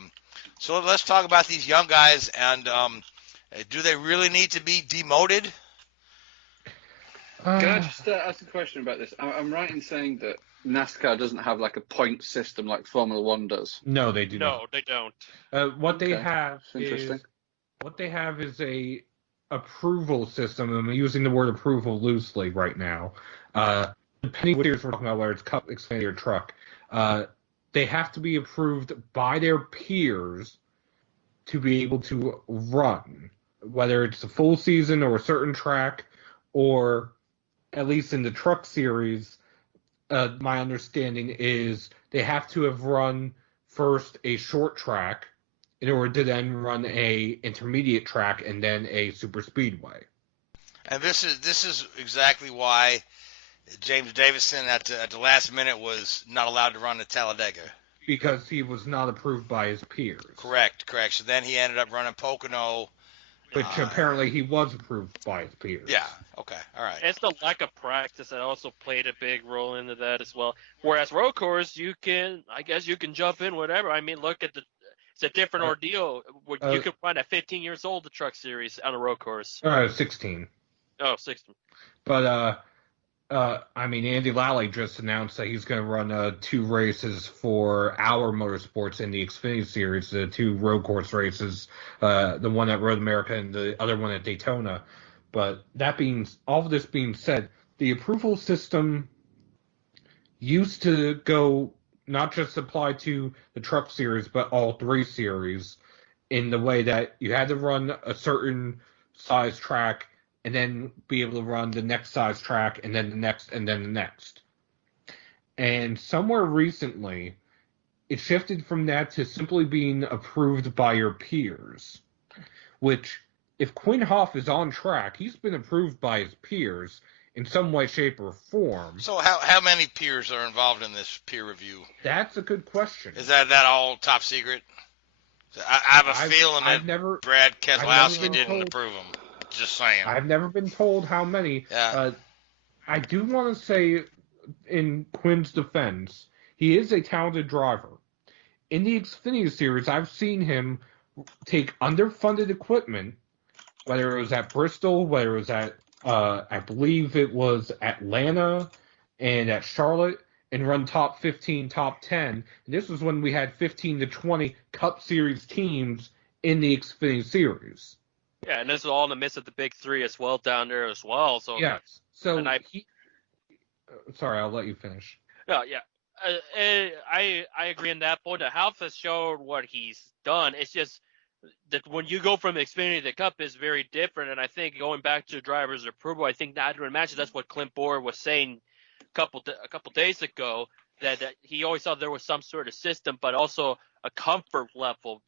let's talk about these young guys, and do they really need to be demoted? Can I just ask a question about this? I'm right in saying that NASCAR doesn't have like a point system like Formula One does. No, they do not. No, they don't. What they have is a approval system. I'm using the word approval loosely right now. Depending what years we're talking about, whether it's Cup, Xfinity, or Truck, they have to be approved by their peers to be able to run, whether it's a full season or a certain track, or at least in the Truck Series, my understanding is they have to have run first a short track in order to then run a intermediate track and then a super speedway. And this is exactly why James Davison at the last minute was not allowed to run at Talladega. Because he was not approved by his peers. Correct. So then he ended up running Pocono. Which apparently he was approved by his peers. Yeah, okay, all right. It's the lack of practice that also played a big role into that as well. Whereas road course, you can jump in whatever. I mean, look at it's a different ordeal. You can run at 15 years old the Truck Series on a road course. 16. Oh, 16. But, I mean, Andy Lally just announced that he's going to run 2 races for our motorsports in the Xfinity Series, the 2 road course races, the one at Road America and the other one at Daytona. But all of this being said, the approval system used to go not just apply to the Truck Series, but all 3 series, in the way that you had to run a certain size track and then be able to run the next size track, and then the next, and then the next. And somewhere recently, it shifted from that to simply being approved by your peers. Which, if Quin Houff is on track, he's been approved by his peers in some way, shape, or form. So how many peers are involved in this peer review? That's a good question. Is that all top secret? I have a feeling that Brad Keselowski didn't approve him. Just saying. I've never been told how many. Yeah. I do want to say, in Quin's defense, he is a talented driver. In the Xfinity Series, I've seen him take underfunded equipment, whether it was at Bristol, whether it was at, I believe it was Atlanta and at Charlotte, and run top 15, top 10. And this was when we had 15 to 20 Cup Series teams in the Xfinity Series. Yeah, and this is all in the midst of the big three as well down there as well. So yes. So sorry, I'll let you finish. No, yeah. I agree on that point. Houff has showed what he's done. It's just that when you go from Xfinity to Cup is very different. And I think going back to driver's approval, I think not during matches, that's what Clint Boyer was saying a couple days ago, that he always thought there was some sort of system, but also a comfort level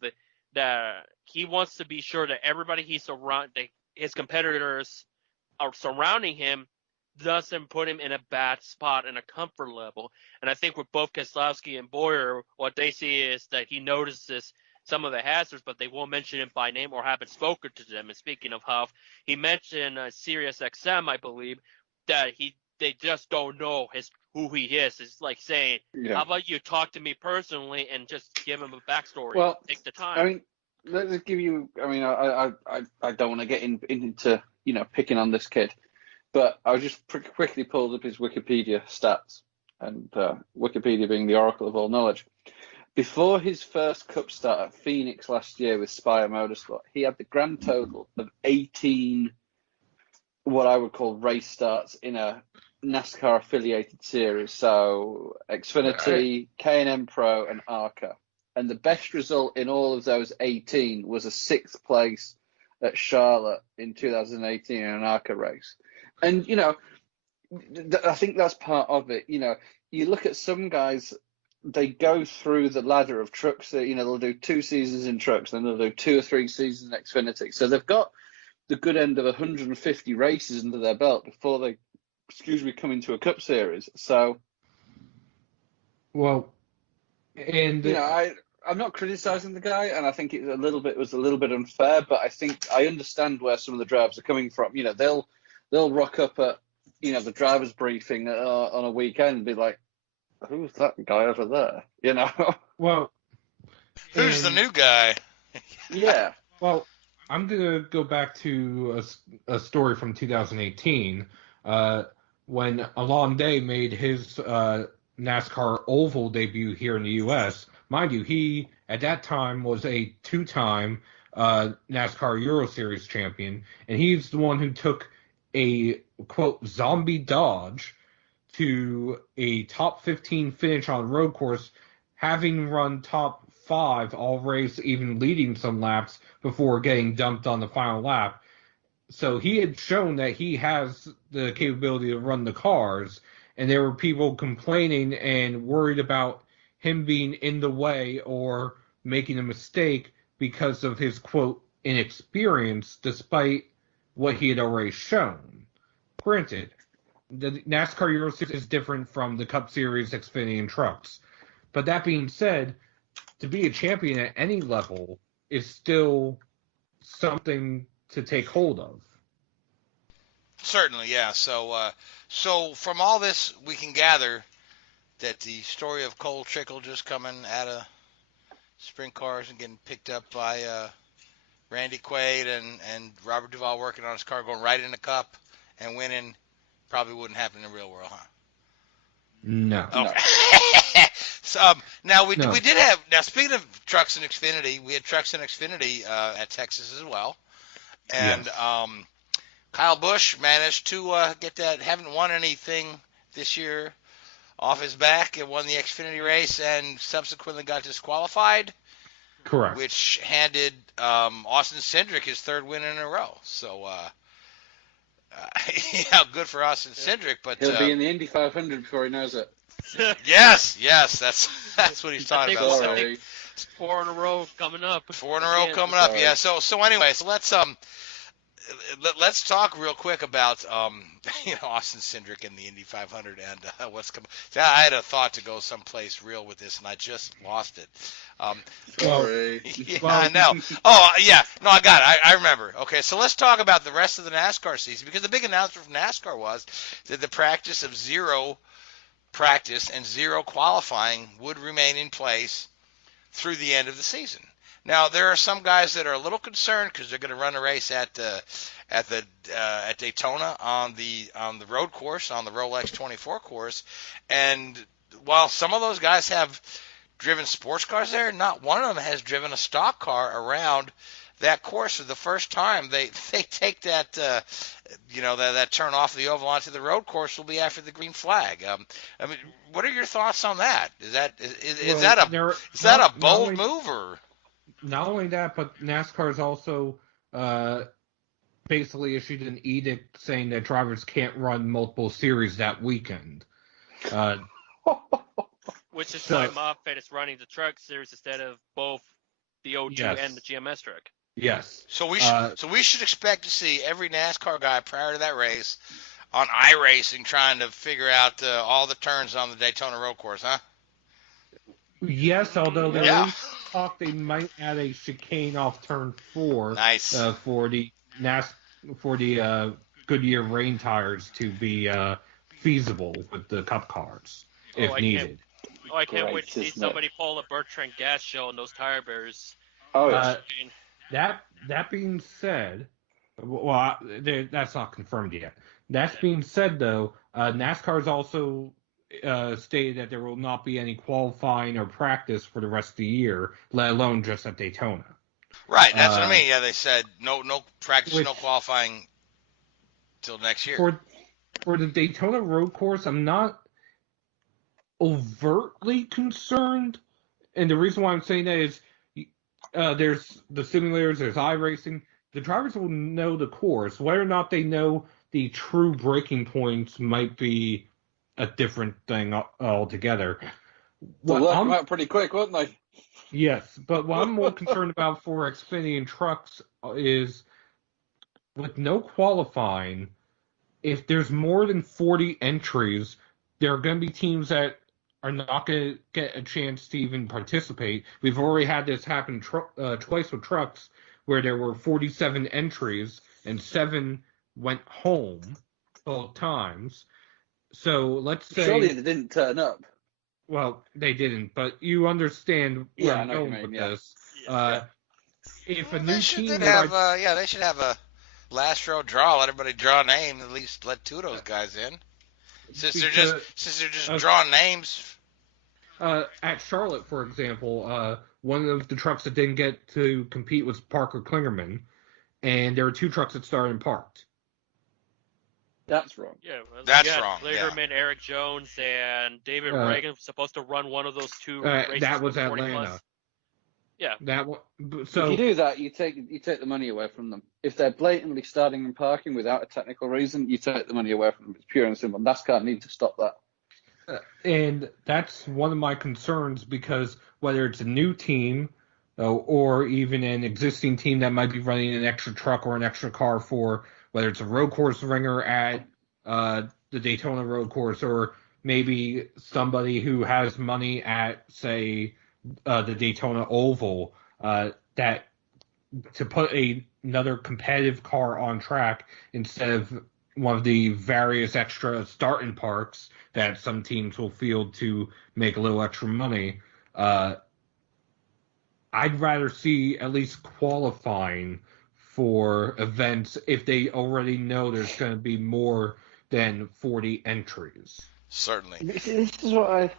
that he wants to be sure that everybody his competitors are surrounding him doesn't put him in a bad spot in a comfort level. And I think with both Keselowski and Boyer, what they see is that he notices some of the hazards, but they won't mention it by name or haven't spoken to them. And speaking of Houff, he mentioned Sirius XM, I believe, that they just don't know who he is. It's like saying, how about you talk to me personally and just give him a backstory? Well, take the time. I mean, let's give you. I mean, I don't want to get into picking on this kid, but I just quickly pulled up his Wikipedia stats, and Wikipedia being the oracle of all knowledge. Before his first Cup start at Phoenix last year with Spire Motorsport, he had the grand total of 18 what I would call race starts in a NASCAR affiliated series. So Xfinity, K&M Pro, and ARCA. And the best result in all of those 18 was a 6th place at Charlotte in 2018 in an ARCA race. And, I think that's part of it. You look at some guys, they go through the ladder of trucks. They'll do 2 seasons in trucks, then they'll do 2 or 3 seasons in Xfinity. So they've got the good end of 150 races under their belt before they, come into a Cup Series. So, well, and I'm not criticizing the guy, and I think it was a little bit unfair. But I think I understand where some of the drivers are coming from. They'll rock up at the drivers' briefing on a weekend and be like, "Who's that guy over there?" Well, who's the new guy? Yeah. Well, I'm going to go back to a story from 2018 when Alon Day made his NASCAR Oval debut here in the U.S. Mind you, he, at that time, was a 2-time NASCAR Euro Series champion, and he's the one who took a, quote, zombie Dodge to a top 15 finish on a road course, having run top 5 all race, even leading some laps before getting dumped on the final lap. So he had shown that he has the capability to run the cars, and there were people complaining and worried about him being in the way or making a mistake because of his, quote, inexperience, despite what he had already shown. Granted, the NASCAR Euro Series is different from the Cup Series, Xfinity, and trucks. But that being said, to be a champion at any level is still something to take hold of. Certainly, yeah. So from all this, we can gather that the story of Cole Trickle just coming out of sprint cars and getting picked up by Randy Quaid and Robert Duvall working on his car, going right in the Cup and winning, probably wouldn't happen in the real world, huh? No. Okay. So now we did have, now speaking of trucks and Xfinity, we had trucks and Xfinity at Texas as well, and yes. Kyle Busch managed to get that, haven't won anything this year, off his back, and won the Xfinity race, and subsequently got disqualified. Correct. Which handed Austin Cindric his 3rd win in a row. So, good for Austin Cindric, but he'll be in the Indy 500 before he knows it. Yes, that's what he's talking about. So, Sorry. 4 in a row coming up. 4 in a row coming up. Sorry. Yeah. So anyway, so let's talk real quick about Austin Cindric and the Indy 500 and what's coming. I had a thought to go someplace real with this, and I just lost it. Sorry. Yeah, I know. Oh, yeah. No, I got it. I remember. Okay, so let's talk about the rest of the NASCAR season, because the big announcement from NASCAR was that the practice of zero practice and zero qualifying would remain in place through the end of the season. Now, there are some guys that are a little concerned because they're going to run a race at Daytona on the road course, on the Rolex 24 course, and while some of those guys have driven sports cars there, not one of them has driven a stock car around that course for the first time. They take that that turn off the oval onto the road course will be after the green flag. I mean, what are your thoughts on that? Is that a bold move or? Not only that, but NASCAR's also basically issued an edict saying that drivers can't run multiple series that weekend. Which is why Moffitt is running the truck series instead of both the O2 and the GMS truck. Yes. So we should expect to see every NASCAR guy prior to that race on iRacing trying to figure out all the turns on the Daytona road course, huh? Yes, although there is talk they might add a chicane off turn 4. Nice. For the Goodyear rain tires to be feasible with the Cup cars if needed. I can't wait to see somebody pull a Bertrand gas show on those tire bearers. Oh, yeah. That being said, well, that's not confirmed yet. That being said, though, NASCAR's also stated that there will not be any qualifying or practice for the rest of the year, let alone just at Daytona. Right, that's what I mean. Yeah, they said no practice, no qualifying till next year. For the Daytona road course, I'm not overtly concerned, and the reason why I'm saying that is there's the simulators, there's iRacing. The drivers will know the course. Whether or not they know the true braking points might be a different thing altogether. They'll work them out pretty quick, won't they? Yes, but what I'm more concerned about for Xfinity and trucks is with no qualifying, if there's more than 40 entries, there are going to be teams that are not going to get a chance to even participate. We've already had this happen twice with trucks, where there were 47 entries and 7 went home both times. So let's say... Surely they didn't turn up. Well, they didn't, but you understand where I'm going with this. If a new team... they should have a last row draw. Let everybody draw a name. At least let 2 of those guys in. Since they're just drawing names. At Charlotte, for example, one of the trucks that didn't get to compete was Parker Klingerman, and there were 2 trucks that started and parked. That's wrong. Yeah, that's wrong. Klingerman, Eric Jones, and David Reagan was supposed to run one of those 2 races. That was Atlanta. Plus. Yeah. So if you do that, you take the money away from them. If they're blatantly starting and parking without a technical reason, you take the money away from them. It's pure and simple. NASCAR need to stop that. And that's one of my concerns, because whether it's a new team or even an existing team that might be running an extra truck or an extra car for, whether it's a road course ringer at the Daytona road course, or maybe somebody who has money at, say, the Daytona Oval, that to put another competitive car on track instead of one of the various extra starting parks that some teams will field to make a little extra money. I'd rather see at least qualifying for events if they already know there's going to be more than 40 entries. Certainly. This is what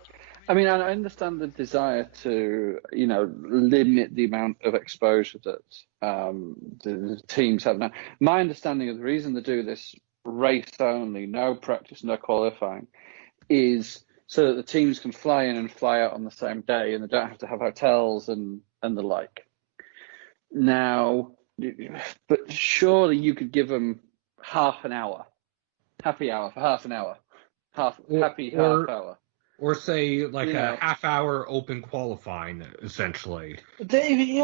I mean, I understand the desire to, limit the amount of exposure that the teams have now. My understanding of the reason they do this race only, no practice, no qualifying, is so that the teams can fly in and fly out on the same day, and they don't have to have hotels and the like. Now, but surely you could give them half an hour, happy hour for half an hour, half hour. Or say like a half-hour open qualifying, essentially. Don't even.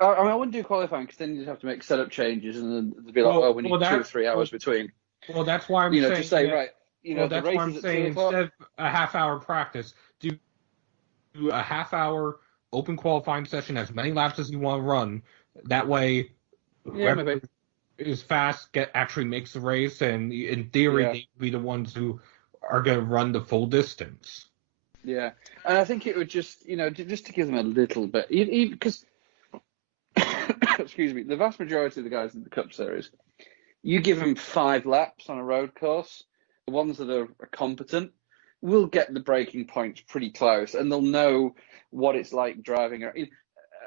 I wouldn't do qualifying because then you'd have to make setup changes, and then they'd be like, we need 2 or 3 hours between. Well, that's why I'm saying. Just say right. That's why I'm saying instead of a half-hour practice, do a half-hour open qualifying session, as many laps as you want to run. That way, whoever is fast actually makes the race, and in theory, they would be the ones who are going to run the full distance. Yeah, and I think it would just to give them a little bit, because excuse me, the vast majority of the guys in the Cup Series, you give them 5 laps on a road course, the ones that are competent will get the braking points pretty close, and they'll know what it's like driving.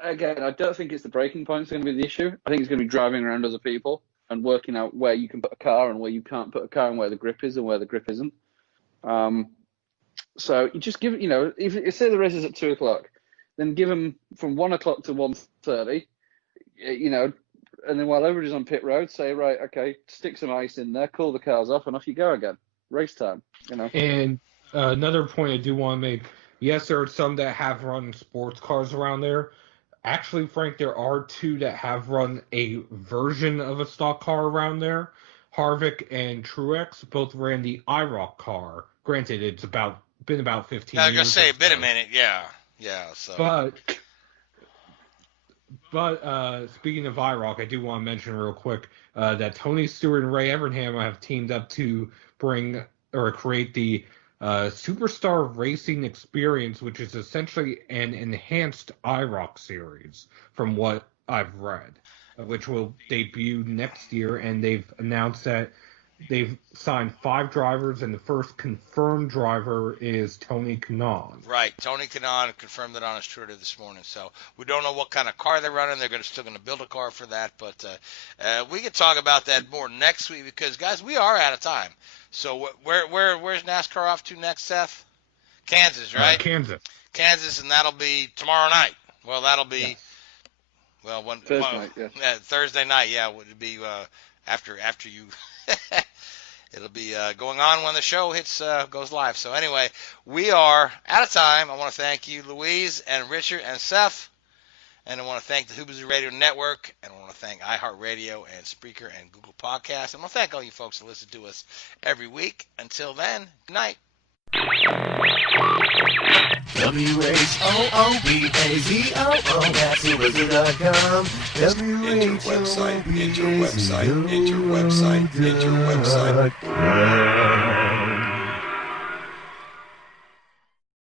Again, I don't think it's the braking points going to be the issue. I think it's going to be driving around other people and working out where you can put a car and where you can't put a car, and where the grip is and where the grip isn't. So you just give, if you say the race is at 2:00, then give them from 1:00 to 1:30, and then while everybody's on pit road, say, right, okay, stick some ice in there, cool the cars off, and off you go again. Race time, And another point I do want to make, yes, there are some that have run sports cars around there. Actually, Frank, there are 2 that have run a version of a stock car around there. Harvick and Truex both ran the IROC car. Granted, it's been about 15 years. I was going to say, been a minute, yeah. So. But speaking of IROC, I do want to mention real quick that Tony Stewart and Ray Evernham have teamed up to bring or create the Superstar Racing Experience, which is essentially an enhanced IROC series, from what I've read, which will debut next year, and they've announced that they've signed 5 drivers, and the first confirmed driver is Tony Kanaan. Right, Tony Kanaan confirmed it on his Twitter this morning. So we don't know what kind of car they're running. They're still going to build a car for that, but we can talk about that more next week because, guys, we are out of time. So where's NASCAR off to next, Seth? Kansas, right? Kansas, and that'll be tomorrow night. Well, that'll be Thursday night. Yeah, would it be after you? It'll be going on when the show goes live. So anyway, we are out of time. I want to thank you, Louise and Richard and Seth, and I want to thank the Hoobazoo Radio Network, and I want to thank iHeartRadio and Spreaker and Google Podcasts. And I want to thank all you folks that listen to us every week. Until then, good night. WHOOBAZOO, that's Hoobazoo.com. Enter website.